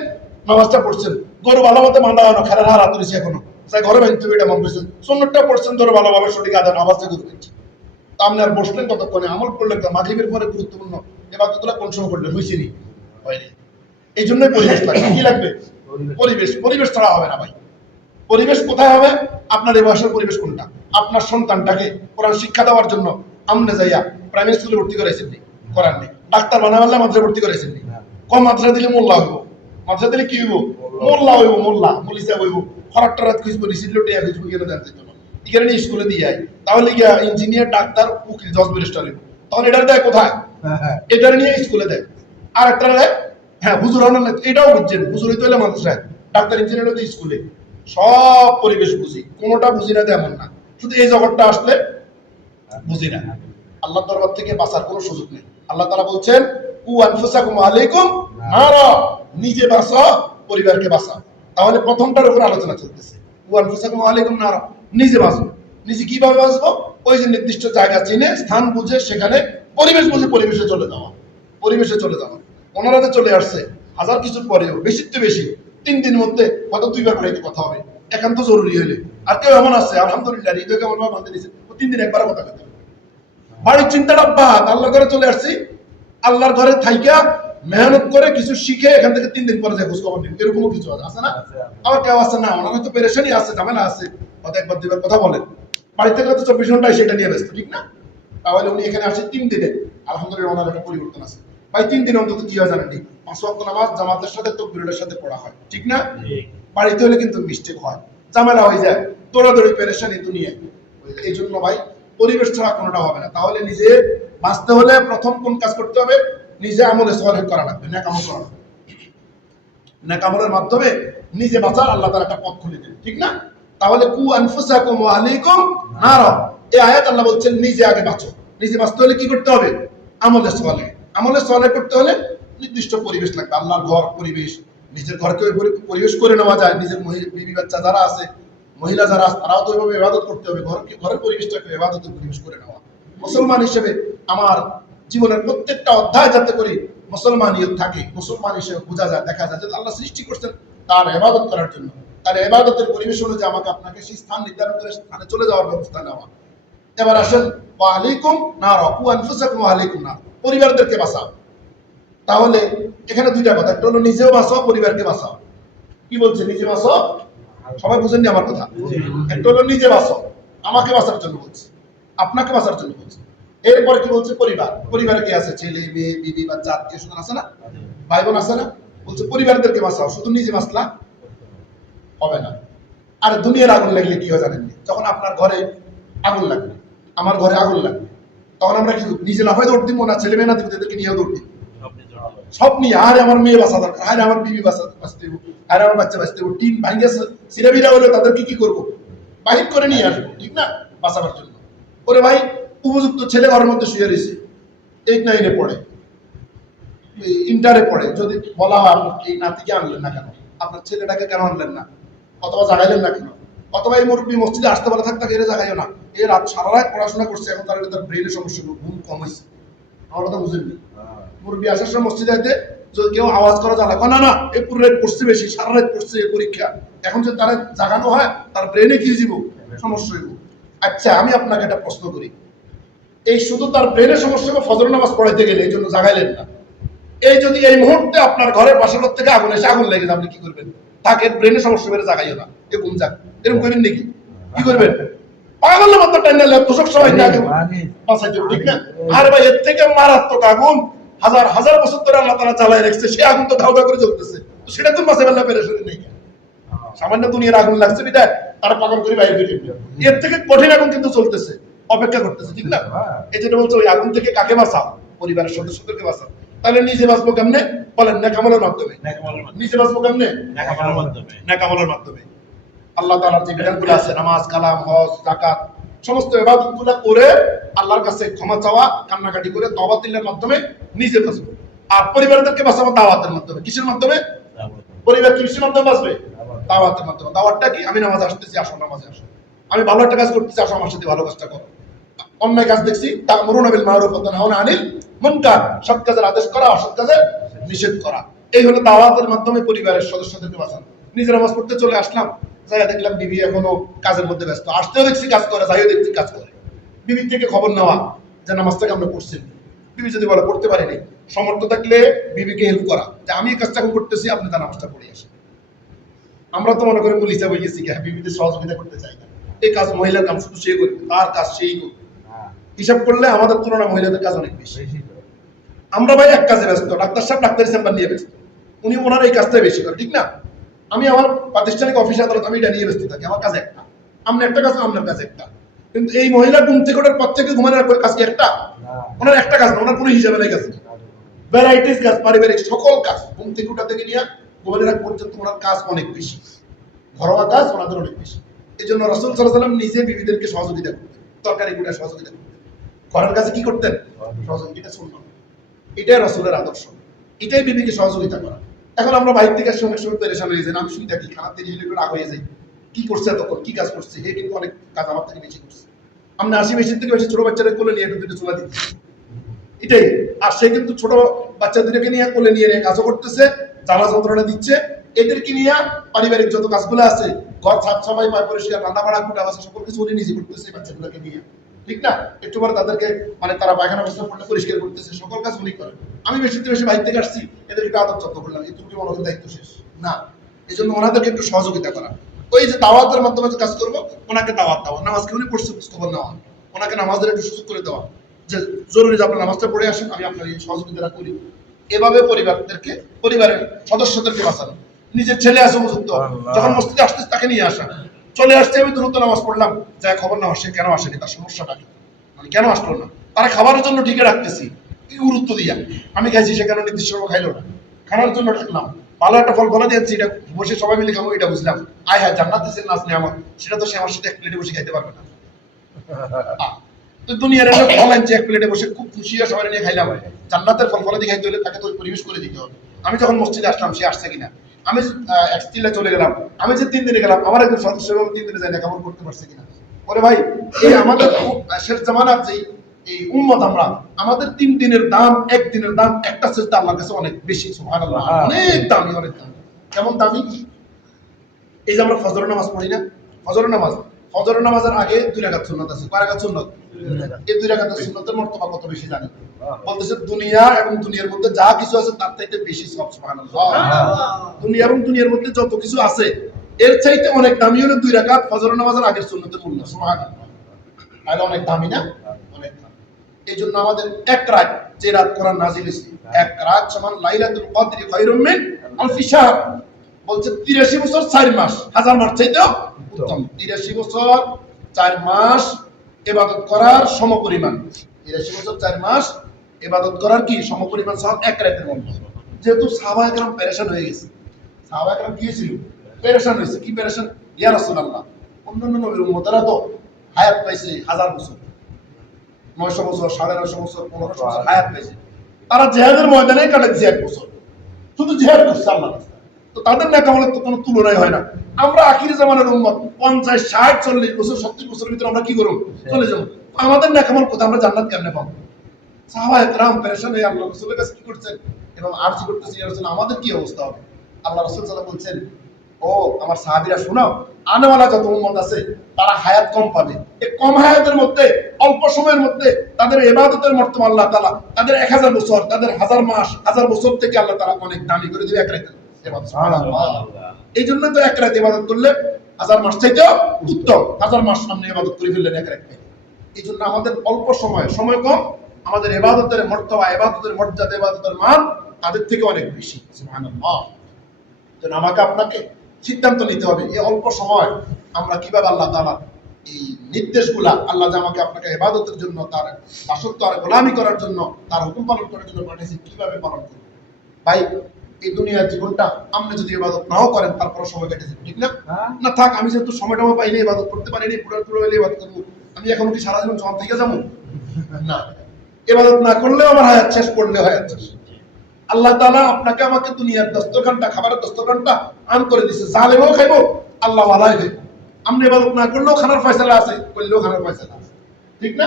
নামাজটা পড়ছেন, গরু ভালো মতো বাঁধা হয় না, খারাপ হাত ধরেছি এখনো, তাই ঘরে বাঁধতে হবে, এটা মন করছেন, সুন্নতটা পড়ছেন, ধরো ভালোভাবে সঠিক আদান আওয়াজটা গরু দিচ্ছি। আপনি আর বসলেন কতক্ষণে, আমল করলেন, মাগরিবের পরে গুরুত্বপূর্ণ এবাদতগুলো কোন সময় করলেন, হয়েছে নি? হয়নি। এই জন্যই পরিবেশ লাগবে। কি লাগবে? পরিবেশ। পরিবেশ ছাড়া হবে না ভাই। পরিবেশ কোথায় হবে? আপনার এই বয়সের পরিবেশ কোনটা? আপনার সন্তানটাকে কোরআন শিক্ষা দেওয়ার জন্য আমনে যাইয়া প্রাইমারি স্কুলে ভর্তি করাইছেন নি? করার নেই। ডাক্তার বানাবেন না, মাদ্রাসা ভর্তি করাইছেন নি? কম মাদ্রাসা দিলে মোল্লা হইব, মাদ্রাসা দিলে কি হইব? মোল্লা হইব, মোল্লা মলিসা হইব, খরাট্টা রাত খুঁজবো, রিসিডলো টিয়া খুঁজবো, কেন জানতে তো এখানে নিয়ে স্কুলে দিয়ে আয়, তাহলে গিয়া ইঞ্জিনিয়ার, ডাক্তার, উকিল, জজ, ব্যারিস্টার হইব। তখন এটার দেয় কোথায়? এটার নিয়ে স্কুলে দেয়। আর একটা দেয় হ্যাঁ হুজুর হন, এটাও বুঝছেন, হুজুর হইতে হলে মাদ্রাসায়, ডাক্তার, ইঞ্জিনিয়ার হইতে স্কুলে। সব পরিবেশ বুঝি, কোনোটা বুঝি না তেমন না, শুধু এই জগৎটা আসলে বুঝি না। আল্লাহ দরবার থেকে বাঁচার কোনো সুযোগ নেই। আল্লাহ তাআলা বলছেন কু আনফুসাকুম আলাইকুম নারা, নিজে বাঁচাও, পরিবারকে বাঁচাও। তাহলে প্রথমটার উপর আলোচনা চলতেছে, কু আনফুসাকুম আলাইকুম নারা, নিজে বাঁচো। নিজে কিভাবে বাঁচবো? ওই যে নির্দিষ্ট জায়গা চিনে, স্থান বুঝে, সেখানে পরিবেশ বুঝে পরিবেশে চলে যাওয়া, পরিবেশে চলে যাওয়া। ওনারা তো চলে আসছে হাজার কিছুর পরেও, বেশি তো বেশি 3 দিনের মধ্যে কত 2 বার করে কথা হবে, একান্ত জরুরি হইলে। আর কেউ এমন আছে আলহামদুলিল্লাহ হৃদয় কেমন ভাবে বাঁধে দিয়েছে, 3 দিন একবার কথা বলতে, বাড়ির চিন্তাটা বাদ, আল্লাহর ঘরে চলে আসছি, আল্লাহর ঘরে থাইকা মেহনত করে কিছু শিখে এখান থেকে 3 দিন পরে যায় খোঁজ খবর নিন, এরকম কিছু আছে না? আবার কেউ আছে না, ওনার হয়তো পেরেশানি আছে, ঝামেলা আছে, হয়তো একবার 2 বার কথা বলেন, বাড়ি থেকে তো 24 ঘন্টায় সেটা নিয়ে ব্যস্ত, ঠিক না? তাহলে উনি এখানে আসে 3 দিনে, আলহামদুলিল্লাহ ওনার একটা পরিবর্তন আছে। ভাই 3 দিন অন্তত কি হয় জানেন? 5 ওয়াক্ত নামাজ জামাতের সাথে তাকবীরের সাথে পড়া হয়, ঠিক না? বাড়িতে হলে কিন্তু মিস্টেক হয়, ঝামেলা হয়ে যায়, দৌড়াদৌড়ি, পেরেশানি দুনিয়া। এই জন্য ভাই পরিবেশ ছাড়া কোনোটা হবে না। তাহলে নিজে বাঁচতে হলে প্রথম কোন কাজ করতে হবে? নিজে আমলে সলেহ করা লাগবে, নেক আমল করা লাগবে। নেক আমলের মাধ্যমে নিজে বাঁচার আল্লাহ তাআলা একটা পথ খুলে দেন, ঠিক না? তাহলে কু আনফুসাকুম ওয়া আলাইকুম নারা, এই আয়াত আল্লাহ বলছেন নিজে আগে বাঁচো। নিজে বাঁচতে হলে কি করতে হবে? আমলে সলেহ। আমলে সলেহ করতে হলে নির্দিষ্ট পরিবেশ লাগবে, আল্লাহর ঘর, পরিবেশ। নিজের ঘরকে ওই পরিবেশ করে নেওয়া যায়, নিজের বিবি বাচ্চা যারা আছে, মহিলা যারা আছে, তারাও তো ওইভাবে ইবাদত করতে হবে, ঘরের পরিবেশটাকে ইবাদতের পরিবেশ করে নেওয়া। মুসলমান হিসেবে আমার জীবনের প্রত্যেকটা অধ্যায় যাতে করে মুসলমানিয়ত থাকে, মুসলমান হিসেবে বোঝা যায়, দেখা যায় যে আল্লাহ সৃষ্টি করছেন তার ইবাদত করার জন্য, তার ইবাদতের পরিবেশ অনুযায়ী আমাকে আপনাকে সেই স্থান নির্ধারণ করে স্থানে চলে যাওয়ার ব্যবস্থা নেওয়া। এবার আসেন ওয়া আলাইকুম নারা, কু আনফুসাকুম ওয়া আলাইকুম নারা, পরিবারদেরকে বাঁচাও। তাহলে এখানে দুইটা কথা, একটা হলো নিজেও বাঁচাও, পরিবারকে বাঁচাও। কি বলছে? নিজে বাঁচাও, সবাই বুঝেননি আমার কথা? একটা হলো নিজে বাঁচো, আমাকে বাঁচার জন্য বলছে, আপনাকে বাঁচার জন্য বলছে। এরপরে কি বলছে? পরিবার। পরিবারে কি আছে? ছেলে, মেয়ে, বিবি, বাচ্চা, আত্মীয় স্বজন আছে না, ভাই বোন আছে না? বলছে পরিবারদেরকে বাঁচাও। শুধু নিজে বাঁচলা হবে না। আর দুনিয়ার আগুন লাগলে কি হয় জানেন? যখন আপনার ঘরে আগুন লাগবে, আমার ঘরে আগুন লাগবে, তখন আমরা কি নিজে না হয় দৌড় দিব, না ছেলে মেয়ে না দিব, এদেরকে নিয়েও দৌড় দিব, সব নিয়ে। আরে আমার মেয়ে বাঁচা দরকার, আরে আমার বিবি বাঁচতে হবে, আরে আমার বাচ্চা বাঁচতে হবে। টিম ভাঙ্গে সিরাবিরা হলে তাদেরকে কি করবো? বাহির করে নিয়ে আসবো, ঠিক না, বাঁচাবার জন্য। ওরে ভাই, উপযুক্ত ছেলে ঘরের মধ্যে শুয়ে রয়েছে, 8-9-এ পড়ে, ইন্টারে পড়ে, যদি বলা হয় আপনার এই নাতিকে আনলেন না কেন, আপনার ছেলেটাকে কেন আনলেন না, অথবা জাগাইলেন না কেন, অথবা এই মুরব্বী মসজিদে আসতে বলা থাকতে এর জাগাইও না, এ রাত সারা রাত পড়াশোনা করছে, এখন তার ব্রেনের সমস্যা, ঘুম কম হয়েছে, আমার কথা বুঝেননি? মুরব্বী আসার সময় মসজিদে আইতে যদি কেউ আওয়াজ করা জ্বালা, না না এ পুরো রাত পড়ছে, বেশি সারা রাত পড়ছে পরীক্ষা, এখন যদি তারা জাগানো হয় তার ব্রেনে কি হয়ে যাব, সমস্যা হইব। আচ্ছা, আমি আপনাকে একটা প্রশ্ন করি, এই শুধু তার ব্রেনের সমস্যা হবে ফজর নামাজ পড়াইতে গেলে, এই জন্য জাগাইলেন না, এই যদি এই মুহূর্তে আপনার ঘরের পাশের লোক থেকে আগুন এসে আগুন লেগে যায়, আপনি কি করবেন? তাকে ব্রেনের সমস্যা বেড়ে জাগাইও না, এ ঘুম যাক, এরকম করবেন নাকি? কি করবেন? পাগলের মতো টাইম নিলে দোষক সবাই না বাঁচাইতে, ঠিক না? আর ভাই, এর থেকে মারাত্মক আগুন হাজার হাজার বছর ধরে আল্লাহ তাআলা জ্বালায় রেখেছে, সে আগুন তো ধাউ ধাউ করে জ্বলতেছে, তো সেটা তো বাঁচাবেন না, পেরেশানি নেই। সামান্য দুনিয়ার আগুন লাগছে বিদায় তারা পাগল করে বাইরে বেরিয়ে, এর থেকে কঠিন আগুন কিন্তু চলতেছে, অপেক্ষা করতেছে, ঠিক না? এই জন্য বলছে ওই আগুন থেকে কাকে বাঁচাও? পরিবারের সদস্যদেরকে বাঁচাও। তাহলে নিজে বাঁচবো কেমনে? বলেন, নেকামলের মাধ্যমে। নিজে বাঁচবো কেমনে? নেকামলের মাধ্যমে। আল্লাহ তাআলার যে বিধানগুলো আছে, নামাজ, কালাম, হজ, যাকাত, সমস্ত ইবাদতগুলো করে আল্লাহর কাছে ক্ষমা চাওয়া, কান্নাকাটি করে তওবা দিলের মাধ্যমে নিজে বাঁচবো। আর পরিবারদেরকে বাঁচাবো দাওয়াতের মাধ্যমে। কিসের মাধ্যমে? পরিবার কিসের মাধ্যমে বাঁচবে? দাওয়াতের মাধ্যমে। দাওয়াতটা কি? আমি নামাজ আসতেছি, আসো নামাজে আসো। আমি ভালো একটা কাজ করতেছি, আসো আমার সাথে ভালো কাজটা করো। অন্যায় কাজ দেখছি, তা'মুরুনা বিল মা'রুফ ওয়া তানহাউনা আনিল মুনকার, সৎ কাজের আদেশ করা, অসৎ কাজের নিষেধ করা। এই হলো দাওয়াতের মাধ্যমে পরিবারের সদস্যদেরকে বাঁচানো। নিজে নামাজ পড়তে চলে আসলাম, যাই দেখলাম বিবি এখনো কাজের মধ্যে ব্যস্ত, আসতেও দেখছি কাজ করে, যাইও দেখছি কাজ করে। বিবির থেকে খবর নেওয়া যে নামাজটাকে আমরা পড়ছি, বিবি যদি বলে পড়তে পারিনি, সমর্থ থাকলে বিবিকে হেল্প করা, যে আমি এই কাজটা করতেছি, আপনি তার নামাজটা পড়ে আসেন। আমরা তো মনে করি মূল হিসাবে গেছি, বিবিদের সহযোগিতা করতে চাই না, এই কাজ মহিলার কাজ, শুধু সে করবে, তার কাজ সেই করবে। হিসাব করলে আমাদের তুলনায় মহিলাদের কাজ অনেক বেশি। আমরা ভাই এক কাজে ব্যস্ত, ডাক্তার সাহেব ডাক্তারি চেম্বার নিয়ে ব্যস্ত, উনি ওনার এই কাজটাই বেশি করে, ঠিক না? আমি আমার প্রাতিষ্ঠানিক অফিস আদালত, আমি এটা নিয়ে ব্যস্ত থাকি, আমার কাজ একটা, আপনি একটা কাজ, আপনার কাজ একটা। কিন্তু এই মহিলা ঘুম থেকে ওঠার পর থেকে ঘুমানোর কাজ কি একটা? ওনার একটা কাজ না, ওনার কোনো হিসাবে নেই কাজ, ভ্যারাইটিস কাজ, পারিবারিক সকল কাজ, ঘুম থেকে উঠা থেকে নিয়ে ঘুমানোর আগ পর্যন্ত ওনার কাজ অনেক বেশি, ঘরোয়া কাজ ওনাদের অনেক বেশি। এই জন্য রাসূল সাল্লাল্লাহু আলাইহি ওয়াসাল্লাম নিজে বিবিদেরকে সহযোগিতা করতেন, তরকারি কুটা সহযোগিতা করতেন, ঘরের কাছে কি করতেন? সহযোগিতা। সুন্নাহ, এটাই রাসূলের আদর্শ, এটাই বিবিকে সহযোগিতা করা। এখন আমরা বাইরে থেকে অনেক সময় পেরেশান হয়ে যাই, আমি শুই থাকি, খানা দেরি হলে রাগ হয়ে যাই, কি করছে তখন, কি কাজ করছে, হে কিন্তু অনেক কাজ আমার থেকে বেশি করছে। আমরা আসি মেশিন থেকে বেশি ছোট বাচ্চারা কোলে নিয়ে একটু দুটো চুলা দিচ্ছি, এটাই। আর সে কিন্তু ছোট বাচ্চা দুটোকে নিয়ে কোলে নিয়ে কাজও করতেছে, জ্বালা যন্ত্রণা দিচ্ছে। এদেরকে নিয়ে পারিবারিক যত কাজগুলো আছে, ঘর ছাদ সাফাই, পায় পরিষ্কার, রান্না বাড়া, কুটা বাসা, সকল কিছু উনি নিজে করতেছে বাচ্চাগুলোকে নিয়ে, ঠিক না? একটু পরে তাদেরকে মানে তারা পায়খানা প্রস্রাব করলে পরিষ্কার করতেছে, সকল কাজ উনি করেন। আমি বেশি বেশি বাইরে থেকে আসছি, এদের একটু আদর যত্ন করলাম, এই তুমি মনে দায়িত্ব শেষ না। এই জন্য ওনাদেরকে একটু সহযোগিতা করা। ওই যে দাওয়াতের মাধ্যমে কাজ করবো, ওনাকে দাওয়াত দেওয়া, নামাজকে উনি পড়ছে খবর নেওয়া, ওনাকে নামাজের একটু সুযোগ করে দেওয়া, যে জরুরি যে আপনার নামাজটা পড়ে আসেন, আমি আপনার এই সহযোগিতাটা করি। এভাবে পরিবারদেরকে, পরিবারের সদস্যদেরকে বাঁচানো। নিজের ছেলে আছে উপযুক্ত, যখন মসজিদে আসতেছে তাকে নিয়ে আসা, চলে আসছে আমি দ্রুত নামাজ পড়লাম, যা খবর নেওয়া সে কেন আসেনি, তার সমস্যাটা কি, মানে কেন আসলো না, তারা খাবারের জন্য টিকে রাখতেছি, গুরুত্ব দিয়া, আমি খাইছি সে কেন নির্দিষ্ট সময় খাইলো না, খানার জন্য ডাকলাম, ভালো একটা ফল ফলা দিয়েছি, এটা বসে সবাই মিলে খাবো, এটা বুঝলাম, আয় হ্যাঁ জান্নাত দিচ্ছেন নাচ নিয়ে আমার, সেটা তো সে আমার সাথে এক প্লেটে বসে খাইতে পারবে না। তো দুনিয়ার ফল আনছে, এক প্লেটে বসে খুব খুশি হয়ে সবাই নিয়ে খাইলাম, জান্নাতের ফল ফলা দিয়ে খাইতে হলে তাকে তো পরিবেশ করে দিতে হবে। আমি যখন মসজিদে আসলাম, সে আসছে কিনা, আমি এক চিল্লা চলে গেলাম, আমি যে 3 দিনে গেলাম, আমার একজন সদস্য 3 দিনে যাই না, কেমন করতে পারছে কিনা। ওরে ভাই, এই আমাদের শেষ জামানার যে এই উম্মত, আমরা আমাদের 3 দিনের দাম, 1 দিনের দাম, একটা সেজদা আল্লাহর কাছে অনেক বেশি, সুবহানাল্লাহ, অনেক দামি, অনেক দামি। কেমন দামি? এই যে আমরা ফজরের নামাজ পড়ি না, ফজরের নামাজের আগে 2 রাকাত সুন্নাত আছে, কয় রাকাত সুন্নাত? এই 2 রাকাতের সুন্নাতের মর্তবা কত বেশি জানেন? বলতেছে দুনিয়া এবং দুনিয়ার মধ্যে যা কিছু আছে তার চাইতে বেশি সওয়াব, সুবহানাল্লাহ। দুনিয়া এবং দুনিয়ার মধ্যে যত কিছু আছে এর চাইতে অনেক দামি হলো 2 রাকাত ফজর নামাজের আগের সুন্নতের মূল্য। সুবহানাল্লাহ, তাহলে অনেক দামি না? অনেক দামি। এই জন্য আমাদের এক রাত, যে রাত কোরআন নাজিল হয়েছে, এক রাত সমান লাইলাতুল কদরি খায়রুম মিন আলফি শাহর। বলছে 83 বছর 4 মাস, হাজার মাস চাইতেও উত্তম। 83 বছর 4 মাস ইবাদত করার সমপরিমাণ। 83 বছর 4 মাস ইবাদত করার কি সমপরিমাণ সওয়াব এক রাতের মধ্যে। যেহেতু সাহাবায়ে কেরাম পেরেশান হয়ে গেছে, সাহাবায়ে কেরাম কি ছিল? পেরেশান হয়েছে। কি পেরেশান? ইয়া রাসূলুল্লাহ, অন্যান্য নবীর উম্মতেরা তো হায়াত পাইছে 1000 বছর, 900 বছর, 950 বছর, 1500 বছর হায়াত পাইছে। তারা জিহাদের ময়দানে কাটে দিয়েছে 1 বছর, শুধু জিহাদ করছে আল্লাহ। তো তাদের নেকামলের তো কোনো তুলনাই হয় না। আমরা আখিরি জামানের উম্মত, 50, 60, 40 বছর, 70 বছরের ভিতরে আমরা কি করব? চলে যাব। আমাদের নেকামল কোথায়? আমরা জান্নাত কেমনে পাবো? সাহাবায়ে কেরাম পেরেশান হয়ে আল্লাহ রাসূলের কাছে কি করছেন এবং আরজি করতেছে, ইয়া রাসূল আমাদের কি অবস্থা হবে? আল্লাহ রাসূল সাল্লাল্লাহু আলাইহি বলছেন, ও আমার সাহাবীরা শোনাও, আনেওয়ালা যত উম্মত আছে তারা হায়াত কম পাবে। এই কম হায়াতের মধ্যে, অল্প সময়ের মধ্যে তাদের ইবাদতের মর্তবা আল্লাহ তাআলা তাদের 1000 বছর, তাদের 1000 মাস, 1000 বছর থেকে আল্লাহ তাআলা অনেক দামি করে দিবে এক রাতে ইবাদত। সুবহানাল্লাহ। এই জন্য তো এক রাতে ইবাদত করলে 1000 মাস চাইতেও উত্তম। 1000 মাস সামনে ইবাদত করে ফেললেন এক রাতে। এই জন্য আমাদের অল্প সময় কম, আমাদের ইবাদতের মর্তবা, ইবাদতের মর্যাদা, ইবাদতের মান তাদের থেকে অনেক বেশি। সুবহানাল্লাহ। যেন আমাকে আপনাকে সিদ্ধান্ত নিতে হবে এই অল্প সময় আমরা কিভাবে আল্লাহ তাআলা এই নির্দেশগুলা, আল্লাহ যে আমাকে আপনাকে ইবাদতের জন্য, তার দাসত্ব আর গোলামি করার জন্য, তার হুকুম পালন করার জন্য পাঠিয়েছি, কিভাবে পালন করব। ভাই, এই দুনিয়ার জীবনটা আপনি যদি ইবাদত নাও করেন তারপর সময় কেটে যাবে, ঠিক না? না থাক, আমি যেহেতু সময়টা পাইনি, ইবাদত করতে পারিনি, পুরো হলে ইবাদত করবো, আমি এখন কি সারা জীবন জবাব থেকে যাবো? না, ইবাদত না করলেও আমার হায়াত শেষ, করলেও হায়াত শেষ। আল্লাহ তাআলা আপনাকে আমাকে দুনিয়ার দস্তরখানটা, খাবারের দস্তরখানটা আম করে দিয়েছে, জালেমও খাইবো, আল্লাহ ওয়ালাই খাইবো। আপনি ইবাদত না করলেও খানার ফয়সালা আছে, করলেও খানার ফয়সালা আছে, ঠিক না?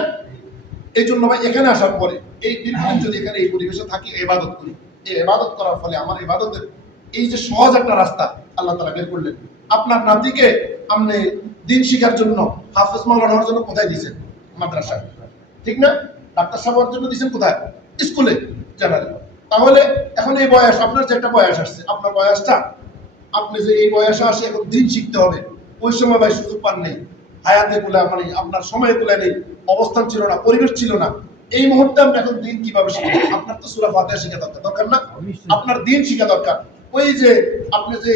এই জন্য ভাই এখানে আসার পরে এই দীর্ঘদিন যদি এখানে এই পরিবেশে থাকি, ইবাদত করি, এই ইবাদত করার ফলে আমার ইবাদতের এই যে সহজ একটা রাস্তা আল্লাহ তাআলা বের করলেন। আপনার নাতিকে আপনি দিন শিখার জন্য, হাফেজ মাওলানা হওয়ার জন্য কোথায় দিয়েছেন? মাদ্রাসায়, ঠিক না? ডাক্তার সাহেব হওয়ার জন্য দিয়েছেন কোথায়? স্কুলে, জেনারেল। তাহলে এখন এই বয়স, আপনার যে একটা বয়স আসছে, আপনার বয়সটা, আপনি যে এই বয়সে আসে এখন দিন শিখতে হবে, ওই সময় ভাই সুযোগ পান নেই, হায়াতে গুলা মানে আপনার সময় গুলা নেই, অবস্থান ছিল না, পরিবেশ ছিল না। এই মুহূর্তে আপনি এখন দিন কিভাবে শিখবেন? আপনার তো সূরা ফাতিহা শেখা দরকার না? আপনার দিন শিখা দরকার। ওই যে আপনি যে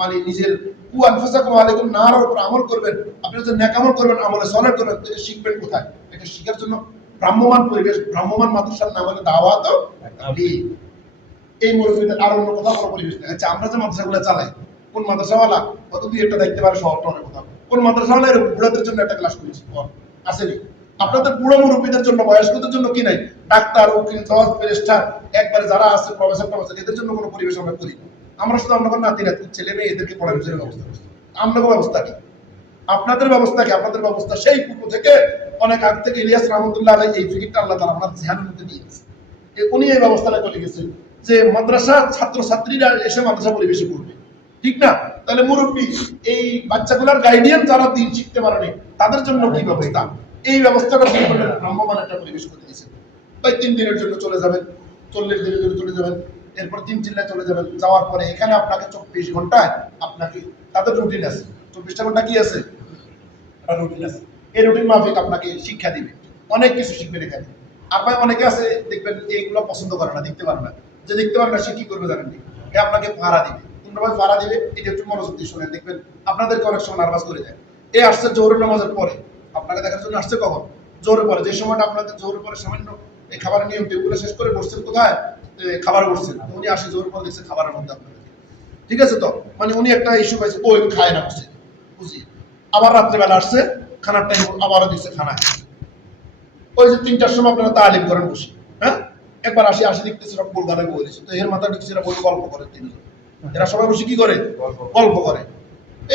মানে নিজের কু আনফুসাকুম আলাইকুম নার উপর আমল করবেন, আপনি যে নেক আমল করবেন, আমলে সলেহ করবেন, এটা শিখবেন কোথায়? এটা শিখার জন্য ভ্রাম্যমান পরিবেশ, ভ্রাম্যমান মাদ্রাসার নাম হলো দাওয়াত ও তাবলীগ। এই মুরব্বীদের আর অন্য কোথাও কোনো পরিবেশ নেই। আচ্ছা, আমরা যে মাদ্রাসাগুলো চালাই, কোন মাদ্রাসাওয়ালা কত দুই একটা দেখতে পারে শহরটা অনেক কোথাও, কোন মাদ্রাসাওয়ালা এর বুড়াদের জন্য একটা ক্লাস করেছে আসেনি? আপনাদের বুড়ো মুরব্বীদের জন্য, বয়স্কদের জন্য কি নাই? ডাক্তার, উকিল, জজ, ব্যারিস্টার, একবারে যারা আছে প্রফেসর, এদের জন্য কোনো পরিবেশ আমরা করি? আমরা শুধু আপনাদের নাতি নাতি ছেলে মেয়ে এদেরকে পড়ানোর ব্যবস্থা করছি। আপনাদের ব্যবস্থা কি? আপনাদের ব্যবস্থা কি? আপনাদের ব্যবস্থা সেই পূর্ব থেকে, অনেক আগ থেকে ইলিয়াস রহমতুল্লাহ আলাইহি এই ফিকিরটা আল্লাহ তাআলা আপনার ধ্যানের মধ্যে দিয়ে দিয়েছে। উনি এই ব্যবস্থাটা করে গেছেন যে মাদ্রাসা ছাত্রছাত্রীরা এসে মাদ্রাসা পরিবেশে পড়বে, ঠিক না? তাহলে মুরব্বী এই বাচ্চাগুলোর গাইডিয়ান যারা দিন শিখতে পারেনি তাদের জন্য কি ব্যবস্থা? এই ব্যবস্থাটা দিয়ে ভ্রাম্যমান একটা পরিবেশ করে দিয়েছেন। তাই 3 দিনের জন্য চলে যাবেন, 40 দিনের জন্য চলে যাবেন, এরপর 3 চিল্লায় চলে যাবেন। যাওয়ার পরে এখানে আপনাকে 24 ঘন্টায় আপনাকে তাদের রুটিন আছে, 24টা ঘন্টা কি আছে? রুটিন আছে। এই রুটিন মাফিক আপনাকে শিক্ষা দিবে, অনেক কিছু শিখবেন এখানে। আর ভাই অনেকে আছে দেখবেন এইগুলো পছন্দ করে না, দেখতে পারে না, যে দেখতে পারে না সে কি করবে জানেন? আপনাকে ভাড়া দিবে, কোনভাবে ভাড়া দিবে এটা একটু মনোযোগ দিয়ে শুনেন, দেখবেন আপনাদেরকে অনেক সময় নার্ভাস করে দেয়। এই আসছে জোহরের নামাজের পরে, আপনাকে দেখার জন্য আসছে কখন? জোহরের পরে, যে সময়টা আপনাদের জোহরের পরে সামান্য এই খাবারের নিয়ম এগুলো শেষ করে বসছেন কোথায়? খাবার বসছেন। উনি আসে জোহরের পরে, দেখছে খাবারের মধ্যে আপনাদের, ঠিক আছে? তো মানে উনি একটা ইস্যু পাইছে, ও খায় না বসে, বুঝি। আবার রাত্রেবেলা আসছে, খানার টাইম আবারও দিচ্ছে, খানা ওই যে 3টার সময় আপনারা তালিম করেন বসে, হ্যাঁ? একবার আসি দেখতেছি সব গোল গানে বলেছে, তো এর মাথা দেখছি বই গল্প করে, তিনজন এরা সবাই বসে কি করে? গল্প করে।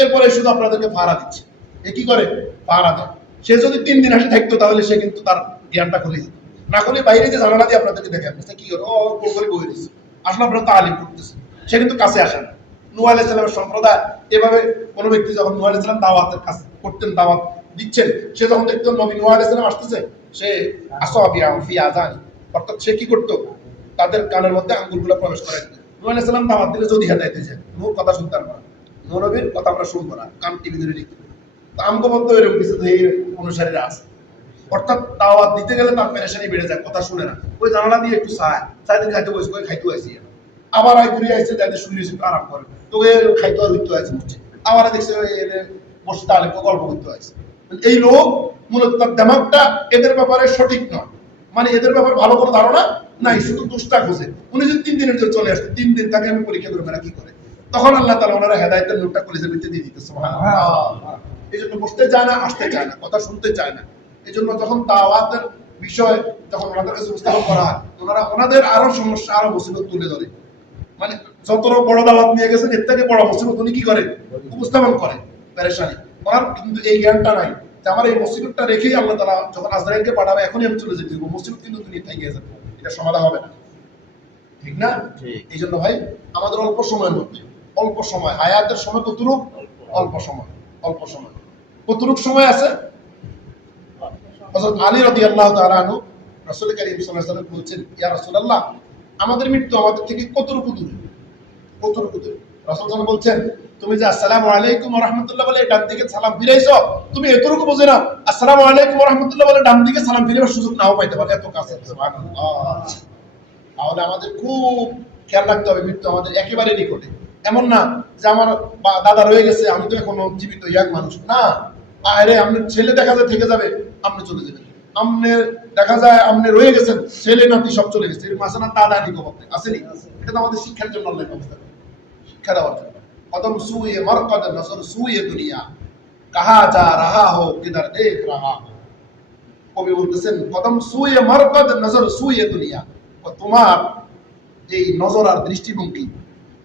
এরপরে শুধু আপনাদেরকে ভাড়া দিচ্ছে, এ কি করে? ভাড়া দেয়। সে যদি 3 দিন আসে থাকতো তাহলে সে কিন্তু তার জ্ঞানটা খুলে যেত, না খুলে বাইরে যে জানালা দিয়ে আপনাদেরকে দেখে আসছে কি করে, ও গোল করে বই দিচ্ছে, আসলে আপনারা তালিম করতেছে, সে কিন্তু কাছে আসে না। নূহ আলাইহিস সালামের সম্প্রদায় এভাবে কোনো ব্যক্তি যখন নূহ আলাইহিস সালাম দাওয়াতের কাজ করতেন, দাওয়াত দিচ্ছেন, সে যখন দেখতেন নবী নূহ আলাইহিস সালাম আসতেছে, সে আসাবিয়া ফি আযানি, অর্থাৎ সে কি করতো? তাদের কানের মধ্যে আঙ্গুলগুলো প্রবেশ করে দিত। নূহ আলাইহিস সালাম দাওয়াত দিলে যদি হেদায়েতে যায়, নূহ কথা শুনতাম না, নবীর কথা আমরা শুনবো না, কান টিভি ধরে রেখে। তো আমগো মধ্যে এরকম কিছু অনুসারীরা আছে, অর্থাৎ দাওয়াত দিতে গেলে তার পেরেশানি বেড়ে যায়, কথা শুনে না, ওই জানালা দিয়ে একটু চাইতে খাইতে বসে খাইতে আসি, আবার আই ঘুরে আসছে যাতে শুয়ে একটু আরাম করে, তো খাইতে আর হইতে আছে বুঝছে, আবার দেখছে বসে তাহলে গল্প করতে আছে। এই লোক মূলত তার দেমাগটা এদের ব্যাপারে সঠিক নয়, মানে এদের ব্যাপারে ভালো কোনো ধারণা নাই, শুধু দুষ্টা খোঁজে। উনি যদি 3 দিনের জন্য চলে আসছে, 3 দিন তাকে আমি পরীক্ষা করবো না কি করে, তখন আল্লাহ তাআলা ওনারা হেদায়েতের নোটটা কলেজের ভিতরে দিয়ে দিতে সুবহানাল্লাহ। এই জন্য বসতে চায় না, আসতে চায় না, কথা শুনতে চায় না। এই জন্য যখন দাওয়াতের বিষয় যখন ওনাদের কাছে উপস্থাপন করা হয়, ওনারা ওনাদের আরো সমস্যা আরো মুসিবত তুলে ধরে, মানে যত বড় দাওয়াত নিয়ে গেছেন এর থেকে বড় মুসিবত উনি কি করে উপস্থাপন করে, পেরেশানি। ওনার কিন্তু এই জ্ঞানটা নাই যে আমার এই মুসিবতটা রেখেই আল্লাহ তাআলা যখন আজরাইলকে পাঠাবে এখনই আমি চলে যেতে হবে, মুসিবত কিন্তু দুনিয়া থেকে গিয়ে যাবে, এটা সমাধান হবে না, ঠিক না? এই জন্য ভাই আমাদের অল্প সময়ের মধ্যে, অল্প সময়, হায়াতের সময় কতটুকু, অল্প সময়, অল্প সময়, কতটুকু সময় আছে। হযরত আলী রাদিয়াল্লাহু তাআলা আনহু রাসূল কারীম সাল্লাল্লাহু আলাইহি ওয়াসাল্লাম বলছেন, ইয়া রাসূলুল্লাহ, আমাদের মৃত্যু আমাদের থেকে কতটুকু দূরে, কতটুকু দূরে? রাসূল সাল্লাল্লাহু বলছেন, তুমি যে আসসালামু আলাইকুম ওয়া রাহমাতুল্লাহ বলে ডান দিকে সালাম ফিরাইছো, তুমি এতটুকু বুঝে নাও আসসালামু আলাইকুম ওয়া রাহমাতুল্লাহ বলে ডান দিকে সালাম ফিরাবার সুযোগ নাও পাইতে পারে, এত কাছে। সুবহানাল্লাহ। তাহলে আমাদের খুব খেয়াল রাখতে হবে, মৃত্যু আমাদের একেবারে নিকটে। এমন না যে আমার দাদা রয়ে গেছে, আমি তো এখনো জীবিত ইয়াং মানুষ, না। আরে আপনার ছেলে দেখা যায় থেকে যাবে, আপনি চলে যাবেন। আপনার দেখা যায় আপনি রয়ে গেছেন, ছেলে নাতি সব চলে গেছে, এরকম আছে না? দাদা নিকো করতে আসেনি? এটা তো আমাদের শিক্ষার জন্য আল্লাহ ব্যবস্থা করে, শিক্ষা দেওয়ার জন্য। কদম সুয়ে মরকদ নজর সুয়ে দুনিয়া, কাহা যা রাহা হো কিধর দেখ রাহা। কবি বলতেছেন, কদম সুয়ে মরকদ নজর সুয়ে দুনিয়া, তোমার এই নজর আর দৃষ্টিভঙ্গি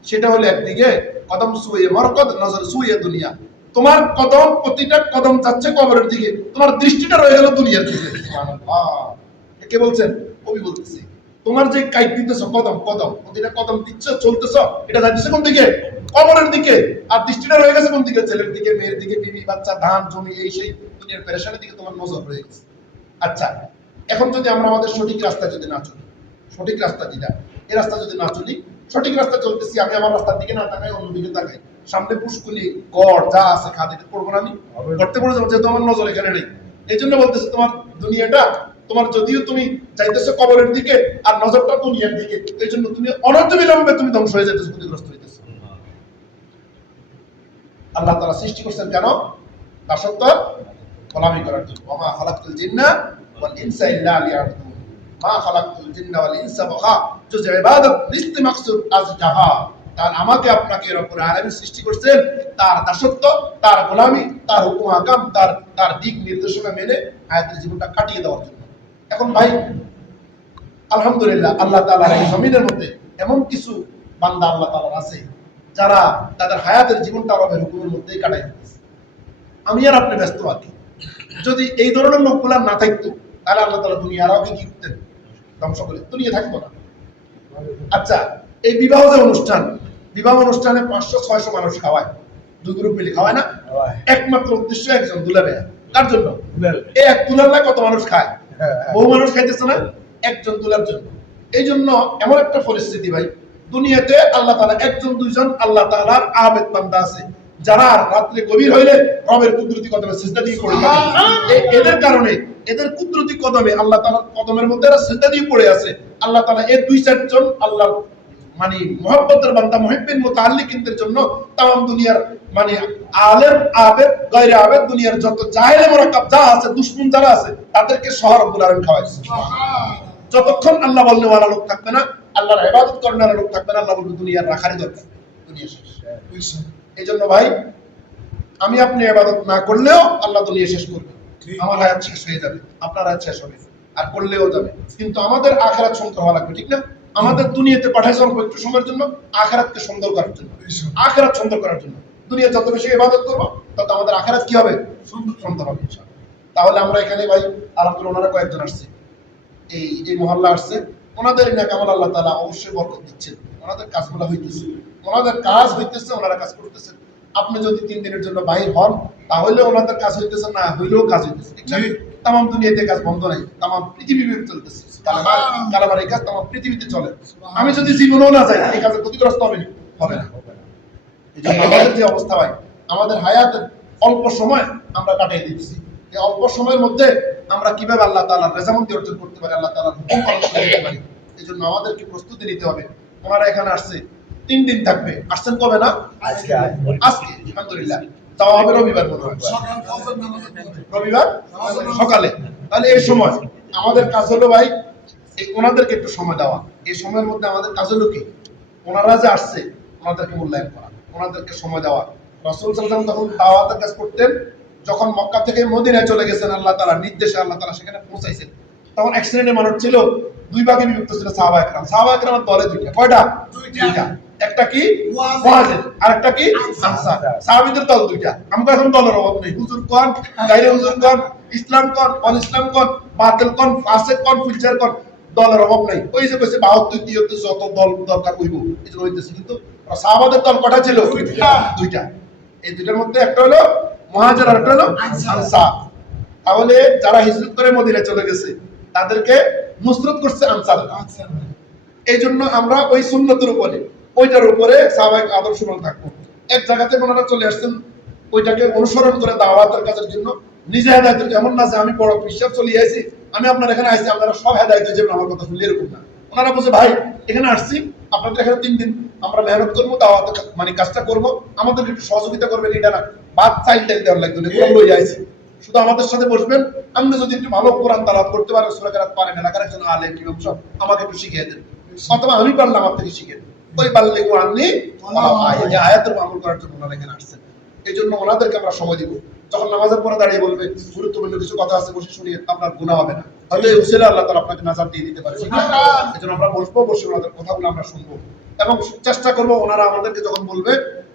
সেটা হলো একদিকে, কদম সুয়ে মরকদ নজর সুয়ে দুনিয়া, তোমার কদম প্রতিটা কদম যাচ্ছে কবরের দিকে, তোমার দৃষ্টিটা রয়ে গেল দুনিয়ার দিকে। সুবহানাল্লাহ। কে বলছেন? কবি বলতেছে, তোমার যে কাইট দিতেছ কদম, কদম প্রতিটা কদম দিচ্ছ চলতেছ, এটা যাচ্ছে কোন দিকে? কবরের দিকে। আর দৃষ্টিটা রয়ে গেছে কোন দিকে? ছেলের দিকে, মেয়ের দিকে, বিবি বাচ্চা, ধান জমি, এই সেই দুনিয়ার পেরেশানির দিকে তোমার নজর রয়ে গেছে। আচ্ছা, এখন যদি আমরা আমাদের সঠিক রাস্তা যদি না চলি, সঠিক রাস্তা যেটা, এই রাস্তা যদি না চলি, সঠিক রাস্তা চলতেছি, আমি আমার রাস্তার দিকে না তাকাই, অন্যদিকে তাকাই, সামনে পুষ্কুলি গড় যা আছে খাদিতে পড়বো না, আমি করতে পড়ে যাবো, যেহেতু আমার নজর এখানে নেই। এই জন্য বলতেছে, তোমার দুনিয়াটা, তোমার যদিও তুমি যাইতেছো কবরের দিকে আর নজরটা দুনিয়ার দিকে, এই জন্য তুমি অনন্ত বিলম্বে তুমি ধ্বংস হয়ে যাইতেছো, ক্ষতিগ্রস্ত হইতেছো। আল্লাহ তাআলা সৃষ্টি করছেন কেন? দাসত্ব গোলামি করার জন্য। ওয়া মা খালাকতুল জিন্না ওয়াল ইনসা ইল্লা লিয়াবুদুন, মা খালাকতুল জিন্না ওয়াল ইনসা ওয়া যে ইবাদত নিস্তি মাকসুদ আজ জাহা। তার আমাকে আপনাকে রব্বুল আলামিন সৃষ্টি করছেন তার দাসত্ব, তার গোলামি, তার হুকুম আহকাম, তার দিক নির্দেশনা মেনে হায়াতের জীবনটা কাটিয়ে দেওয়ার জন্য। এখন ভাই আলহামদুলিল্লাহ, আল্লাহ তাআলার এই জমিনের মধ্যে এমন কিছু বান্দা আল্লাহ তাআলার আছে যারা তাদের হায়াতের জীবনটা রবের হুকুমের মধ্যেই কাটাই দিতেছে। আমি আর আপনি ব্যস্ত আছি। যদি এই ধরনের লোকগুলা না থাকতো, তাহলে আল্লাহ তাআলা দুনিয়ার আগে কি করতেন? ধ্বংস করে দুনিয়া থাকতো না। আচ্ছা, এই বিবাহ যে অনুষ্ঠান, বিবাহ অনুষ্ঠানে 500-600 মানুষ খাওয়ায়, 2 গ্রুপ মিলে খাওয়ায় না? একমাত্র উদ্দেশ্য একজন দুলাবে। কার জন্য? এই এক দুলালে কত মানুষ খায়? বহু মানুষ খাইতেছে না, একজন দুলার জন্য। এই জন্য এমন একটা পরিস্থিতি ভাই, দুনিয়াতে আল্লাহ তাআলা একজন দুইজন আল্লাহ তাআলার আবেদ বান্দা আছে, যারা রাত্রে গভীর হইলে রবের কুদরতি কদমে সিজদা দিয়ে পড়ে থাকে। এদের কারণে, এদের কুদরতি কদমে, আল্লাহ তাআলার কদমের মধ্যে এরা সিজদা দিয়ে পড়ে আছে। আল্লাহ তাআলা এই 2-4 জন আল্লাহর মানে মুহাব্বতের বান্দা, মুহিব্বিন মুতাআল্লিকিনদের জন্য তাম দুনিয়ার মানে আলেম আবেদ গায়রে আবেদ, দুনিয়ার যত জাহেলে মুরাক্কাব যা আছে, দুশমন যারা আছে, তাদেরকে শহর রব্বুল আলামিন খাওয়াইছে। যতক্ষণ আল্লাহ বললে ওয়ালা লোক থাকবে না, আল্লাহর ইবাদত করার লোক থাকবে না, আল্লাহ বলবে দুনিয়ার রাখারই দরকার, দুনিয়া শেষ। এই জন্য ভাই, আমি আপনি ইবাদত না করলেও আল্লাহ দুনিয়া শেষ করবে, আমার হায়াত শেষ হয়ে যাবে, আপনার হায়াত শেষ হবে, আর করলেও যাবে। কিন্তু আমাদের আখিরাত সুন্দর হওয়া লাগবে, ঠিক না? আমাদের দুনিয়াতে পাঠাইছে অল্প একটু সময়ের জন্য, আখিরাতকে সুন্দর করার জন্য, আখিরাত সুন্দর করার জন্য। দুনিয়া যত বেশি ইবাদত করবো, তত আমাদের আখিরাত কি হবে? সুন্দর হবে ইনশাআল্লাহ। তাহলে আমরা এখানে ভাই আলহামদুলিল্লাহ, ওনারা কয়েকজন আসছে, এই মহল্লা আসছে, ওনাদের নেকামল আল্লাহ তাআলা অবশ্যই বরকত দিচ্ছেন, ওনাদের কাজগুলো হইতেছে, ওনাদের কাজ হইতেছে, ওনারা কাজ করতেছেন। আপনি যদি 3 দিনের জন্য বাহির হন, তাহলে ওনাদের কাজ হইতেছে, না হইলেও কাজ হইতেছে, ঠিক আছে? তাম দুনিয়াতে কাজ বন্ধ নাই, তাম পৃথিবী চলতেছে, কালামার এই কাজ তাম পৃথিবীতে চলে। আমি যদি জীবনেও না যাই, এই কাজে ক্ষতিগ্রস্ত হবে না? হবে না। এই জন্য আমাদের যে অবস্থা হয়, আমাদের হায়াতের অল্প সময় আমরা কাটিয়ে দিচ্ছি। এই অল্প সময়ের মধ্যে আমরা কিভাবে আল্লাহ তাআলার রেজামন্দি অর্জন করতে পারি, আল্লাহ তাআলার হুকুম পালন করতে পারি, এই জন্য আমাদেরকে প্রস্তুতি নিতে হবে। ওনারা এখানে আসছে 3 দিন থাকবে, আসছেন কবে না? আজকে আলহামদুলিল্লাহ যাওয়া হবে রবিবার মনে হয়, রবিবার সকালে। তাহলে এই সময় আমাদের কাজ হলো ভাই ওনাদেরকে একটু সময় দেওয়া। এই সময়ের মধ্যে আমাদের কাজ হলো কি, ওনারা যে আসছে ওনাদেরকে মূল্যায়ন করা, ওনাদেরকে সময় দেওয়া। রাসূল সাল্লাল্লাহু আলাইহি ওয়াসাল্লাম তখন দাওয়াতের কাজ করতেন, যখন মক্কা থেকে মদিনায় চলে গেছেন আল্লাহ তাআলার নির্দেশে, আল্লাহ তাআলা সেখানে পৌঁছাইছেন, তখন এক শ্রেণীর মানুষ ছিল, 2 ভাগে বিভক্ত ছিল সাহাবায়ে কেরাম। সাহাবায়ে কেরামের দলে 2টা, কয়টা? 2টা। একটা কি মুহাজির আর একটা কি আনসার। সাহাবীদের দল 2টা। আমরা এখন দলের অভাব নেই, হুজুর কোন, গায়রে হুজুর কোন, ইসলাম কোন, অন ইসলাম কোন, বাতিল কোন, ফাসিক কোন, ফুজ্জার কোন, দলের অভাব নাই। ওই যে কইছে 72 73 যত দল দরকার হইব এটা হইতেছে, কিন্তু সাহাবাদের দল কয়টা ছিল? 2টা। এই 2টার মধ্যে একটা হলো মুহাজির আর একটা হলো আনসার। তাহলে যারা হিজরত করে মদিনায় চলে গেছে তাদেরকে নুসরত করছে আনসার। এই জন্য আমরা ওই সুন্নতের উপরে, ওইটার উপরে সাহাবায়ে আদর্শ মাল থাকবো। এক জায়গাতে ওনারা চলে আসছেন, ওইটাকে অনুসরণ করে দাওয়াতের কাজের জন্য নিজে হেদায়েত। এমন না যে আমি বড় বিশ্বাস চলে আসি, আমি আপনার এখানে আসছি আপনারা সব হেদায়েত হয়ে যাবেন আমার কথা শুনলে, এরকম না। ওনারা বলছে ভাই এখানে আসছি, আপনাদের এখানে 3 দিন আমরা মেহনত করবো, দাওয়াত মানে কাজটা করবো, আমাদের একটু সহযোগিতা করবেন। এটা না বাদ চাইল দেওয়ার লাগবে না, কোন লই আইছি, শুধু আমাদের সাথে বসবেন। আপনি যদি একটু ভালো কোরআন তেলাওয়াত করতে পারেন, সূরা কেরাত পারেন, এলাকার একজন আলেম কি সব আমাকে একটু শিখিয়ে দেন, অথবা আমি পারলাম আমার থেকে শিখেন। ওই পারলে কোরআননি এই আয়াতের আমল করার জন্য ওনারা এখানে আসছেন। এই জন্য ওনাদেরকে আমরা সময় দিব। যখন নামাজের পরে দাঁড়িয়ে বলবে গুরুত্বপূর্ণ কিছু কথা আছে, বসে শুনিয়ে আপনার গুনাহ হবে না, হয়তো এই উসিলা আল্লাহ তাআলা আপনাকে নাজাত দিয়ে দিতে পারে। এই জন্য আমরা বসবো, বসে ওনাদের কথাগুলো আমরা শুনবো এবং চেষ্টা করবো ওনারা আমাদেরকে যখন বলবে,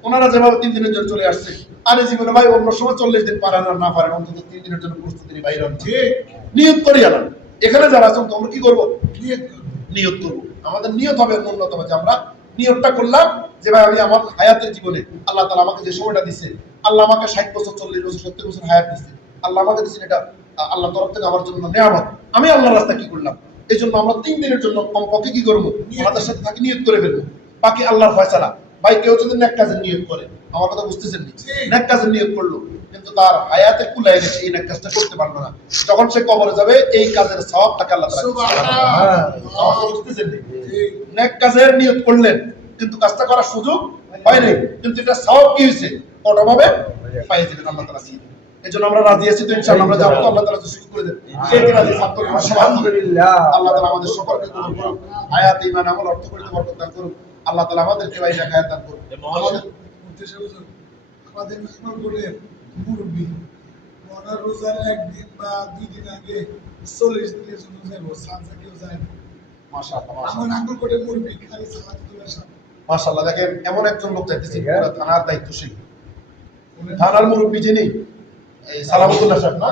ওনারা যেভাবে 3 দিনের জন্য চলে আসছে, আর এই জীবনে ভাই অন্য সময় 40 দিন পারেন আর না পারেন, অন্তত 3 দিনের জন্য প্রস্তুতি নিয়ে বাইরে হন, নিয়ত করি আলাম। এখানে যারা আছেন তোমরা কি করবো? নিয়ত করবো। আমাদের নিয়ত হবে ন্যূনতম যে আমরা নিয়তটা করলাম যে ভাই আমি আমার হায়াতের জীবনে আল্লাহ তাআলা আমাকে যে সময়টা দিচ্ছে, আল্লাহ আমাকে 60 বছর 40 বছর 70 বছর হায়াত দিচ্ছে, আল্লাহ আমাকে দিচ্ছেন, এটা আল্লাহ তরফ থেকে আমার জন্য নেয়ামত। আমি আল্লাহর রাস্তায় কি করলাম? এই জন্য আমরা 3 দিনের জন্য কমপক্ষে কি করবো? আমাদের সাথে থাকি নিয়ত করে ফেলবো, বাকি আল্লাহর ফয়সালা। ভাই কেউ যদি নেক কাজের নিয়ত করে, আমার কথা বুঝতেছেন নি, নেক কাজের নিয়ত করলো কিন্তু তার হায়াতে কুলায় গেছে, এই নেক কাজটা করতে পারলো না, যখন সে কবরে যাবে এই কাজের সওয়াব তাকে আল্লাহ তাআলা সুবহানাল্লাহ বুঝতেছেন নি? নেক কাজের নিয়ত করলেন কিন্তু কাজটা করার সুযোগ হয় নাই, কিন্তু এটা সওয়াব কি হয়েছে? কতভাবে পাই যাবেন আল্লাহ তাআলা দিয়ে। এজন্য আমরা রাজি আছি তো ইনশাআল্লাহ, আমরা যাব তো আল্লাহ তাআলা সুযোগ করে দেন। সেই দিন রাজি ছাত্র আলহামদুলিল্লাহ। আল্লাহ তাআলা আমাদের সকলকে কবুল করুন, হায়াত ঈমান আমল অর্থ করিতে বরকত দান করুন। আল্লাহ তাআলা আমাদেরকে বাইরে হায়াত দান করুন। আমাদের উদ্দেশ্য আমাদের মেহমান বলে মুরব্বি ওনার রোজার 1 দিন বা 2 দিন আগে 40 দিনের জন্য যাবো, সাজা কেউ যায় না। মাশাআল্লাহ আমার আঙ্গুল কোটে মুরব্বি খালি সালাতুল্লাহ সাহেব। মাশাআল্লাহ দেখেন এমন একজন লোক যাইতেছে পুরো থানার দায়িত্বশীল, থানার মুরব্বি যিনি এই সালামতুল্লাহ সাহেব না,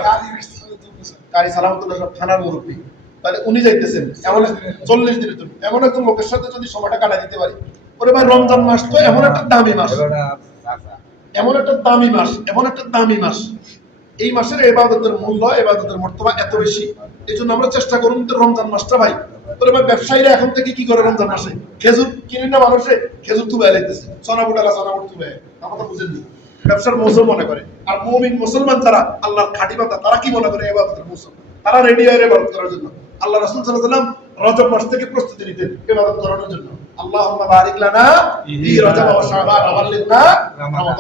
কারি সালামতুল্লাহ সাহেব থানার মুরব্বি, তাহলে উনি যাইতেছেন এমন 40 দিনের জন্য। এমন একজন লোকের সাথে যদি সময়টা কাটাই দিতে পারি, ওরে ভাই রমজান মাস তো এমন একটা দামি মাস, এমন একটা দামি মাস, এমন একটা দামি মাস। এই মাসের ইবাদতের মূল্য, ইবাদতের মর্তবা এত বেশি। এই জন্য আমরা চেষ্টা করুন রমজান মাসটা ভাই, ওরে ভাই ব্যবসায়ীরা এখন থেকে কি করে রমজান মাসে খেজুর কিনে না, মানুষে খেজুর তুবে আলাইতেছে, সোনাবুটালা সোনাবুট তুবে, আমার বুঝেননি ব্যবসার মৌসুম মনে করে। আর মুমিন মুসলমান যারা আল্লাহর খাঁটি বান্দা, তারা কি মনে করে? ইবাদতের মৌসুম, তারা রেডি হয় ইবাদত করার জন্য। আল্লাহ রাসূল সাল্লাল্লাহু আলাইহি ওয়াসাল্লাম রজব মাস থেকে প্রস্তুতি নিতেন ইবাদত করার জন্য। আল্লাহুম্মা বারিক লানা ফি রজব ওয়া শাবান ওয়া বাল্লিগনা রমাদান,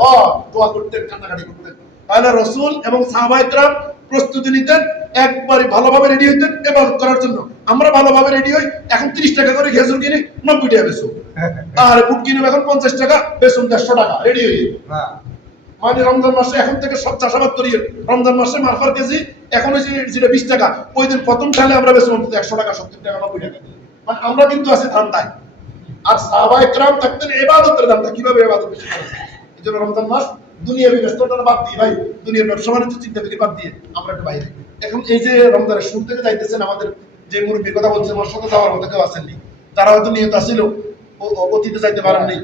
দোয়া করতেন, কান্নাকাটি করতেন। তাহলে রাসূল এবং সাহাবায়ে কেরাম প্রস্তুতি নিতেন, একবারে ভালোভাবে রেডি হইতেন ইবাদত করার জন্য। আমরা ভালোভাবে রেডি হই, এখন 30 টাকা করে খেজুর কিনি 90 টাকা বেচো, আর বুট কিনি এখন 50 টাকা বেচুন 150 টাকা রেডি হই। মানে রমজান মাসে এখন থেকে সব চাষাবাদ করি, রমজান মাসে মারফার কেজি এখন ওই যেটা 20 টাকা, ওই দিন প্রথম সালে আমরা বেচি অন্তত 100 টাকা 70 টাকা 90 টাকা। মানে আমরা কিন্তু আছি ধান্দায়। আর সাহাবায়ে কেরাম থাকতেন ইবাদতের ধান্দা, কিভাবে ইবাদত বেশি করা যায়। এই জন্য রমজান মাস দুনিয়াবি ব্যস্ততা বাদ দিয়ে ভাই, দুনিয়ার ব্যবসা বাণিজ্য চিন্তা থেকে বাদ দিয়ে আমরা একটু বাইরে। এখন এই যে রমজানের শুরু থেকে যাইতেছেন, আমাদের যে মুরব্বীর কথা বলছে আমার সাথে যাওয়ার মতো কেউ আসেননি, তারা হয়তো নিয়ত আসছিল অতীতে যাইতে পারেননি,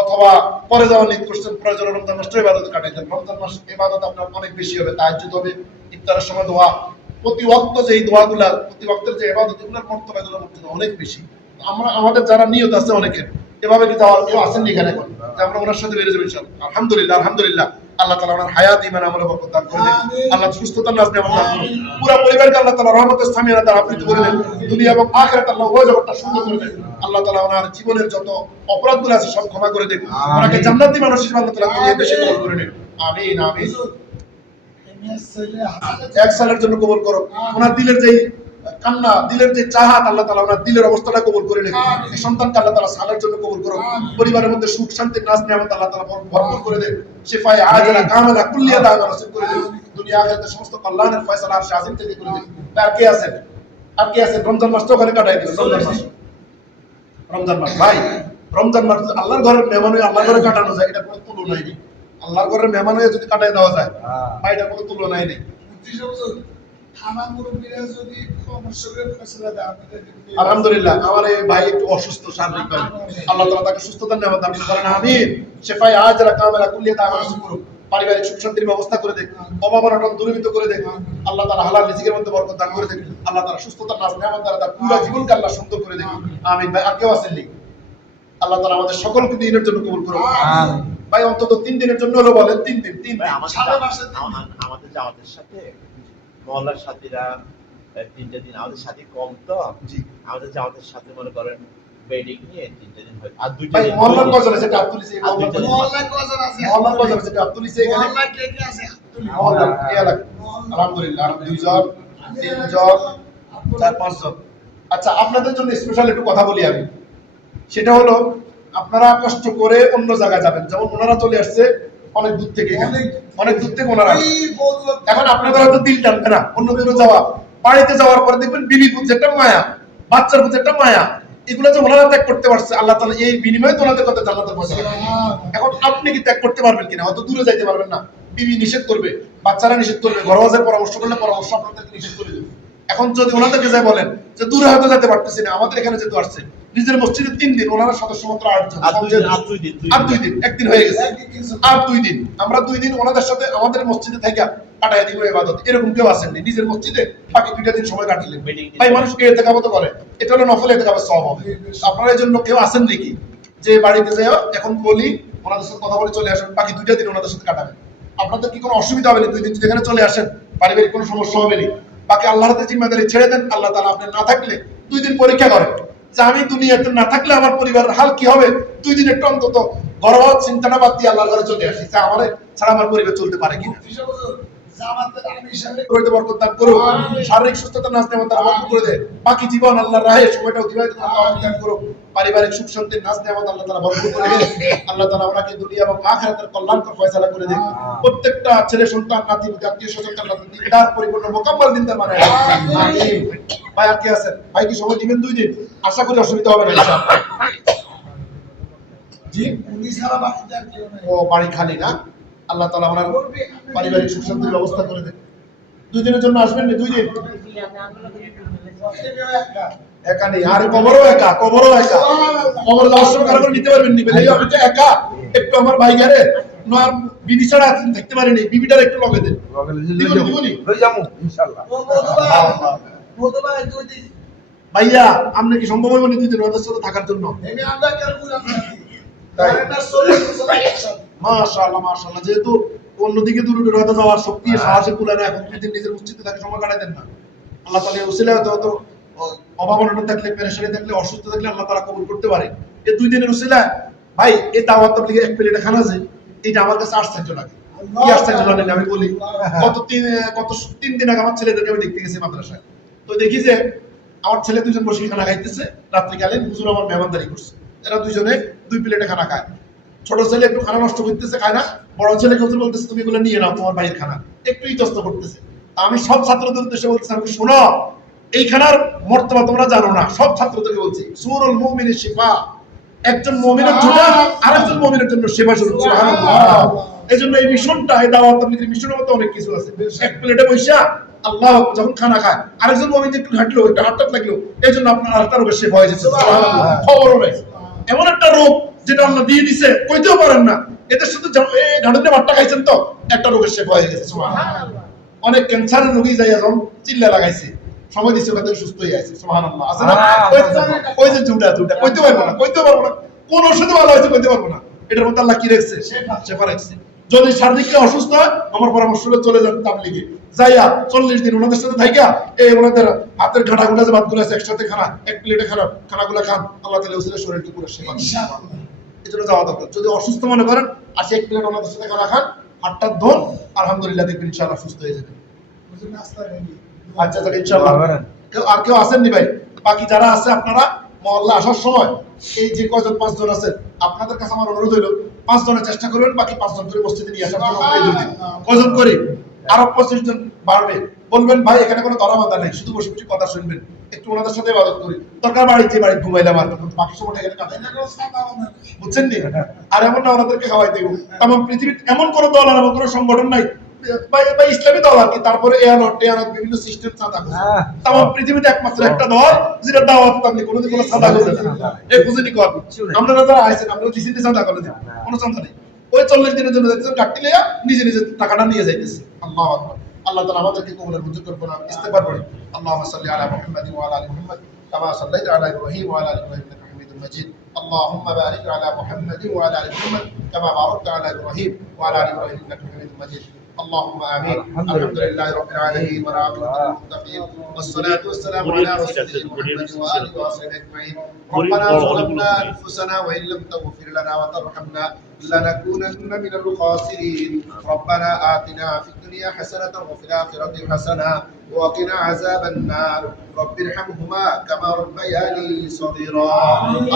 অথবা পরে যাওয়ার নিয়ত করছেন, প্রয়োজন রমজান মাসটা ইবাদত কাটাইতেন। রমজান মাস ইবাদত আপনার অনেক বেশি হবে, তাহাজ্জুদ হবে, ইফতারের সময় দোয়া, প্রতি ওয়াক্ত যে এই দোয়াগুলা, প্রতি ওয়াক্তের যে ইবাদত, এগুলোর মর্তবা, এগুলোর মর্তবা অনেক বেশি। আমরা আমাদের যারা নিয়ত আছে অনেকের, এভাবে কি যাওয়ার কেউ আসেন এখানে এখন যে আমরা ওনার সাথে বেরিয়ে যাবো ইনশাআল্লাহ? আলহামদুলিল্লাহ, আলহামদুলিল্লাহ। আল্লাহ তাআলা ওনার হায়াত ঈমান আমলে বরকত দান করে দেন। আল্লাহ সুস্থতা নাজ নেয়ামত দান করুন। পুরো পরিবারকে আল্লাহ তাআলা রহমতের সামিয়ানা দ্বারা আবৃত করে দেন। দুনিয়া এবং আখিরাত আল্লাহ উভয় জগৎটা সুন্দর করে দেন। আল্লাহ তাআলা ওনার জীবনের যত অপরাধগুলো আছে সব ক্ষমা করে দেন। ওনাকে জান্নাতি মানুষ হিসেবে আল্লাহ তাআলা দুনিয়াতে বেশি কবুল করে নেন। আমিন আমিন। এক সালের জন্য কবুল করো। ওনার দিলের যে কান্না, দিলের যে চাহাত, আল্লাহ তাআলা ওনার দিলের অবস্থাটা কবুল করে নেন। এই সন্তানকে আল্লাহ তাআলা সালের জন্য কবুল করো। পরিবারের মধ্যে সুখ শান্তির নাজ নিয়ামত আল্লাহ তাআলা ভরপুর করে দেন। শিফায়ে আজিলা কামিলা কুল্লিয়া দান নসিব করে দেন। দুনিয়া আখিরাতের সমস্ত কল্যাণের ফয়সালা আরশে আজিম থেকে করে দেন। আর কে আছেন? আর কে আছেন? রমজান মাস তো ওখানে কাটাই দিন। রমজান মাস, রমজান মাস ভাই, রমজান মাস আল্লাহর ঘরের মেহমান হয়ে আল্লাহর ঘরে কাটানো যায়, এটা কোনো তুলনাই নেই। আল্লাহর ঘরের মেহমান হয়ে যদি কাটাই দেওয়া যায় ভাই, এটা কোনো তুলনাই নেই। আলহামদুলিল্লাহ, আমার এই ভাই একটু অসুস্থ শারীরিকভাবে, আল্লাহ তাআলা তাকে সুস্থতার নিয়ামত দান করেন। আমিন। শিফায়ে আজিলা কামিলা কুল্লিয়া দান নসিব করুন। পারিবারিক সুখ শান্তির ব্যবস্থা করে দেন। অভাব অনটন দূরীভূত করে দেন। আল্লাহ তাআলা হালাল রিজিকের মধ্যে বরকত দান করে দেন। আল্লাহ তাআলা সুস্থতার নাজ নিয়ামত দ্বারা তার পুরো জীবনকে আল্লাহ সুন্দর করে দেন। আমিন ভাই। আর কেউ আছেন নি? আল্লাহ তাআলা আমাদের সকলকে দিনের জন্য কবুল করুন। আমিন ভাই। অন্তত 3 দিনের জন্য হলো বলেন, 3 দিন, 3 দিন আমাদের জামাতের সাথে মহল্লার সাথীরা 3টা দিন আমাদের সাথে কম তো জি, আমাদের জামাতের সাথে মনে করেন বেডিং নিয়ে 3টা দিন হয়। আর 2টা ভাই দিন মহল্লার কজন আছে? আব্দুল ইসে মহল্লায় কজন আছে? মহল্লার কজন আছে? আব্দুল ইসে এখানে মহল্লায় কে কে আছে? মহল্লা এই এলাকা। আলহামদুলিল্লাহ, 2 জন, 3 জন, 4 5 জন। আচ্ছা, আপনাদের জন্য স্পেশাল একটু কথা বলি আমি। সেটা হলো আপনারা কষ্ট করে অন্য জায়গায় যাবেন, যেমন ওনারা চলে আসছে অনেক দূর থেকে, অনেক দূর থেকে ওনারা আসছে। এখন আপনাদের হয়তো দিল টানবে না অন্য দূরে যাওয়া। বাড়িতে যাওয়ার পরে দেখবেন বিবির প্রতি একটা মায়া, বাচ্চার প্রতি একটা মায়া, এগুলো যে ওনারা ত্যাগ করতে পারছে, আল্লাহ তাআলা এই বিনিময়ে তো ওনাদের কথা জান্নাতের ফয়সালা। এখন আপনি কি ত্যাগ করতে পারবেন কিনা? হয়তো দূরে যাইতে পারবেন না, বিবি নিষেধ করবে, বাচ্চারা নিষেধ করবে, ঘরোয়াজের পরামর্শ করলে পরামর্শ আপনাদেরকে নিষেধ করে দেবে। এখন যদি ওনাদেরকে যাই বলেন যে দূরে হয়তো যেতে পারতেছি না, আমাদের এখানে যেহেতু আসছে, নিজের মসজিদে 3 দিন, ওনারা সদস্য মাত্র 8 জন, আর 2 দিন, একদিন হয়ে গেছে, আর 2 দিন, আমরা 2 দিন ওনাদের সাথে আমাদের মসজিদে থেকে কাটাই দিব ইবাদত। এরকম কেউ আসেননি নিজের মসজিদে বাকি 2টা দিন সময় কাটিলেন। ভাই মানুষকে এতেকাবত করে, এটা হলো নফল এতেকাবের সওয়াব হবে। আপনারা এই জন্য কেউ আসেন নাকি যে বাড়িতে যাও এখন বলি ওনাদের সাথে কথা বলে চলে আসেন, বাকি 2টা দিন ওনাদের সাথে কাটাবেন? আপনাদের কি কোনো অসুবিধা হবে না? 2 দিন যদি এখানে চলে আসেন, পারিবারিক কোনো সমস্যা হবে না। বাকি আল্লাহর হাতে জিম্মাদারি ছেড়ে দেন। আল্লাহ তাআলা আপনি না থাকলে 2 দিন পরীক্ষা করেন যে আমি দুনিয়াতে না থাকলে আমার পরিবারের হাল কি হবে। 2 দিন একটু অন্তত ঘরোয়া চিন্তাটা বাদ দিয়ে আল্লাহর ঘরে চলে আসি যে আমার ছাড়া আমার পরিবার চলতে পারে কিনা। শারীরিক সুস্থতা নাজ নেওয়া তার বরকত করে দেয়। বাকি জীবন আল্লাহর রাহে সময়টা অতিবাহিত করার তৌফিক দান করুন। পারিবারিক সুখ শান্তির নাজ নেওয়া আল্লাহ তাআলা বরকত করে দেন। আল্লাহ তাআলা ওনাকে দুনিয়া এবং আখিরাতের কল্যাণকর ফয়সালা করে দেন। প্রত্যেকটা ছেলে সন্তান, নাতি পুতি, আত্মীয় স্বজন আল্লাহ দিনদার পরিপূর্ণ মোকাম্মল দিনদার বানায়। আমিন। ভাই আর কে আছেন? ভাই কি সময় দিবেন 2 দিন? আশা করি অসুবিধা হবে না ইনশাআল্লাহ। জি, উনি ছাড়া বাকিটা কেউ নাই। ও বাড়ি খালি না? আল্লাহ তাআলা ওনার পারিবারিক সুখ শান্তির ব্যবস্থা করে দেন। 2 দিনের জন্য আসবেন না? 2 দিন একা নেই, আর কবরও একা, কবরও একা। কবর যাওয়ার সময় কারো করে নিতে পারবেন নি বলে আমি তো একা, একটু আমার ভাই গারে নয় বিবি ছাড়া থাকতে পারিনি, বিবিটার একটু লগে দেন। দিবনি ইনশাআল্লাহ। ভাইয়া আপনি কি সম্ভব হবে না 2 দিন ওদের সাথে থাকার জন্য? মাশাআল্লাহ, মাশাআল্লাহ। যেহেতু অন্যদিকে দূরে দূরে হয়তো যাওয়ার শক্তি সাহসে কুলায় না, এখন 2 দিন নিজের মসজিদে থাকে সময় কাটাই দেন না। আল্লাহ তাআলা উসিলা হয়তো অভাব অনটন থাকলে, পেরেশানি থাকলে, অসুস্থ থাকলে আল্লাহ তাআলা কবুল করতে পারে। এই 2 দিনের উসিলা ভাই এই দাওয়াত তাবলীগের এক প্লেটে খানা আছে, এটা আমার কাছে আশ্চর্য লাগে। কি আশ্চর্য লাগে আমি বলি, গত 3 দিন আগে আমার ছেলেদেরকে আমি দেখতে গেছি মাদ্রাসায়। তো দেখি যে আমার ছেলে 2 জন বসে খানা খাইতেছে, রাত্রিকালীন হুজুর আমার মেহমানদারি করছে। এরা 2 জনে 2 প্লেটে খানা খায়। ছোট ছেলে একটু খানা নষ্ট করতেছে, খায় না। বড় ছেলেকে হুজুর বলতেছে তুমি এগুলো নিয়ে নাও, তোমার ভাইয়ের খানা। একটু ইতস্ত করতেছে। আমি সব ছাত্রদের উদ্দেশ্যে বলতেছি, আমি শোনো এই খানার মর্তবা তোমরা জানো না। সব ছাত্রদেরকে বলছি সূরুল মুমিনের শিফা, একজন মুমিনের জন্য আরেকজন মুমিনের জন্য সেবা শুরু। সুবহানাল্লাহ। এইজন্য এই মিশনটা, এই দাওয়াত তাবলীগের মিশনের মতো অনেক কিছু আছে। এক প্লেটে বৈশা আল্লাহ যখন খানা খায়, আরেকজন মুমিন একটু হাঁটলো, একটু হাঁটতে লাগলো, এইজন্য আপনার আরেকটা রোগের সেবা হয়ে যাচ্ছে। সুবহানাল্লাহ। খবরও নাই, এমন একটা রোগ যেটা আল্লাহ দিয়ে দিছে কইতেও পারেন না। এদের সাথে ঘাটতে মাঠটা খাইছেন তো একটা রোগের সেবা হয়ে গেছে। সুবহানাল্লাহ। অনেক ক্যান্সারের রোগী যাই এখন চিল্লা লাগাইছে, সময় দিচ্ছে ওখান থেকে সুস্থ হয়ে আছে। সুবহানাল্লাহ। আছে না? ওই যে জুটা কইতে পারবো না, কইতে পারবো না, কোন ওষুধে ভালো হয়েছে বলতে পারবো না। এটার মধ্যে আল্লাহ কি রেখেছে? শেফা রেখেছে। যদি শারীরিক অসুস্থ হয় আমার পরামর্শ হলো চলে যান তাবলিগে, যাইয়া 40 দিন ওনাদের সাথে থাইকা এই ওনাদের হাতের ঘাটাগুলো যে বাদগুলো আছে একসাথে খানা, এক প্লেটে খানা, খানাগুলো খান, আল্লাহ তাআলা ওসিলায় শরীরকে পুরো শেফা দিবেন। ইনশাআল্লাহ। এই জন্য যাওয়া দরকার। যদি অসুস্থ মনে করেন আসে এক প্লেট ওনাদের সাথে খানা খান, হাতটা ধোন, আলহামদুলিল্লাহ দেখবেন ইনশাআল্লাহ সুস্থ হয়ে যাবেন। হুজুর নাস্তা রেডি। আচ্ছা তাহলে ইনশাআল্লাহ আর কেউ আসেননি ভাই? বাকি যারা আছে আপনারা মহল্লা আসার সময় এই যে কয়জন 5 জন আছেন আপনাদের কাছে আমার অনুরোধ হইল 5 জনের চেষ্টা করবেন, বাকি 5 জন করে মসজিদে নিয়ে আসার জন্য অনুরোধ হইল। কয়জন করি? আরো 25 জন বাড়বে। বলবেন ভাই এখানে কোনো ধরা বাঁধা নেই, শুধু বসে বসে কথা শুনবেন, একটু ওনাদের সাথে ইবাদত করি, দরকার বাড়িতে বাড়ি ঘুমাইলাম আর বাকি সময়টা এখানে কাটাই। এটা কোনো সাদা বানা নেই। বুঝছেন নি? আর এমন না ওনাদেরকে খাওয়াই দেব। তাম পৃথিবীর এমন কোন দল আর এমন কোন সংগঠন নাই বা ইসলামী দল আর কি, তারপরে এয়ানত বিভিন্ন সিস্টেম চাঁদা করছে। তাম পৃথিবীতে একমাত্র একটা দল যেটা দাওয়াত তাবলীগ কোনোদিন কোনো চাঁদা করছে না। এই বুঝিনি কর আপনারা যারা আইছেন আপনারা দিছিতে চাঁদা করে দেন, কোনো চাঁদা নেই। ওই 40 দিনের জন্য দেখছেন কাটতে লিয়া নিজে নিজে টাকাটা নিয়ে যাইতেছে। আল্লাহু আকবার। আল্লাহ তাআলা আমাদেরকে কবুলের মঞ্জুর করুন, ইস্তেগফার করি। আল্লাহুম্মা সাল্লি আলা মুহাম্মাদিন ওয়া আলা আলি মুহাম্মাদ কামা সাল্লাইতা আলা ইব্রাহিম ওয়া আলা আলি ইব্রাহিম ইন্নাকা হামিদুম মাজিদ। اللهم بارك على محمد وعلى ال محمد كما باركت على ابراهيم وعلى ال ابراهيم انك حميد مجيد. اللهم امين. الحمد لله رب العالمين والعاقبه للمتقين والصلاه والسلام على رسول محمد واله وصحبه اجمعين. ربنا ظلمنا انفسنا وان لم تغفر لنا وترحمنا لنكونن من الخاسرين. ربنا آتنا في الدنيا حسنة وفي الآخرة حسنة وقنا عذاب النار. رب ارحمهما كما ربياني صغيرا.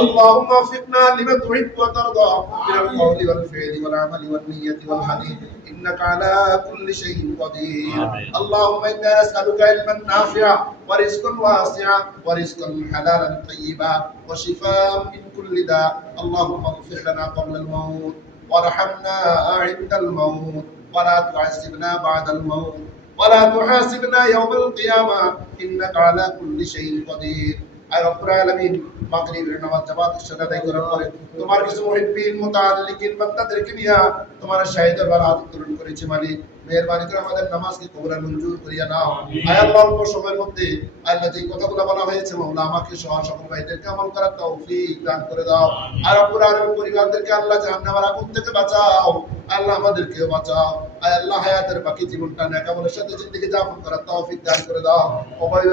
اللهم وفقنا لما تحب وترضى من القول والفعل والعمل والنية والحديث إنك على كل شيء قدير. اللهم إنا نسألك علما نافعا ورزقا واسعا ورزقا حلالا طيبا وشفاء من كل داء. اللهم اغفر لنا قبل الموت وارحمنا عند الموت ولا تعذبنا بعد الموت ولا تحاسبنا يوم القيامة إنك على كل شيء قدير. আয় রব্বুল আলামিন মাগরিবের নামাজ জামাতের সাথে আদায় করার পরে তোমার কিছু মুহিব্বিন মুতাআল্লিকিন বান্দাদেরকে নিয়ে তোমার শাহী দরবার হাত উত্তোলন করেছি মালিক, মেহেরবানি করে আমাদের নামাজকে কবুল আর মঞ্জুর করিয়া নাও। আয় আল্লাহ অল্প সময়ের মধ্যে আল্লাহ যে কথাগুলো বলা হয়েছে মাওলা আমাকে সহ সকল ভাইদেরকে আমল করার তৌফিক দান করে দাও। আর রব্বুল আলামিন পরিবারদেরকে আল্লাহ জাহান্নামের আগুন থেকে বাঁচাও, আল্লাহ আমাদেরকেও বাঁচাও। আয় আল্লাহ হায়াতের বাকি জীবনটা নেক আমলের সাথে জিন্দেগি যাপন করার তৌফিক দান করে দাও। অবয়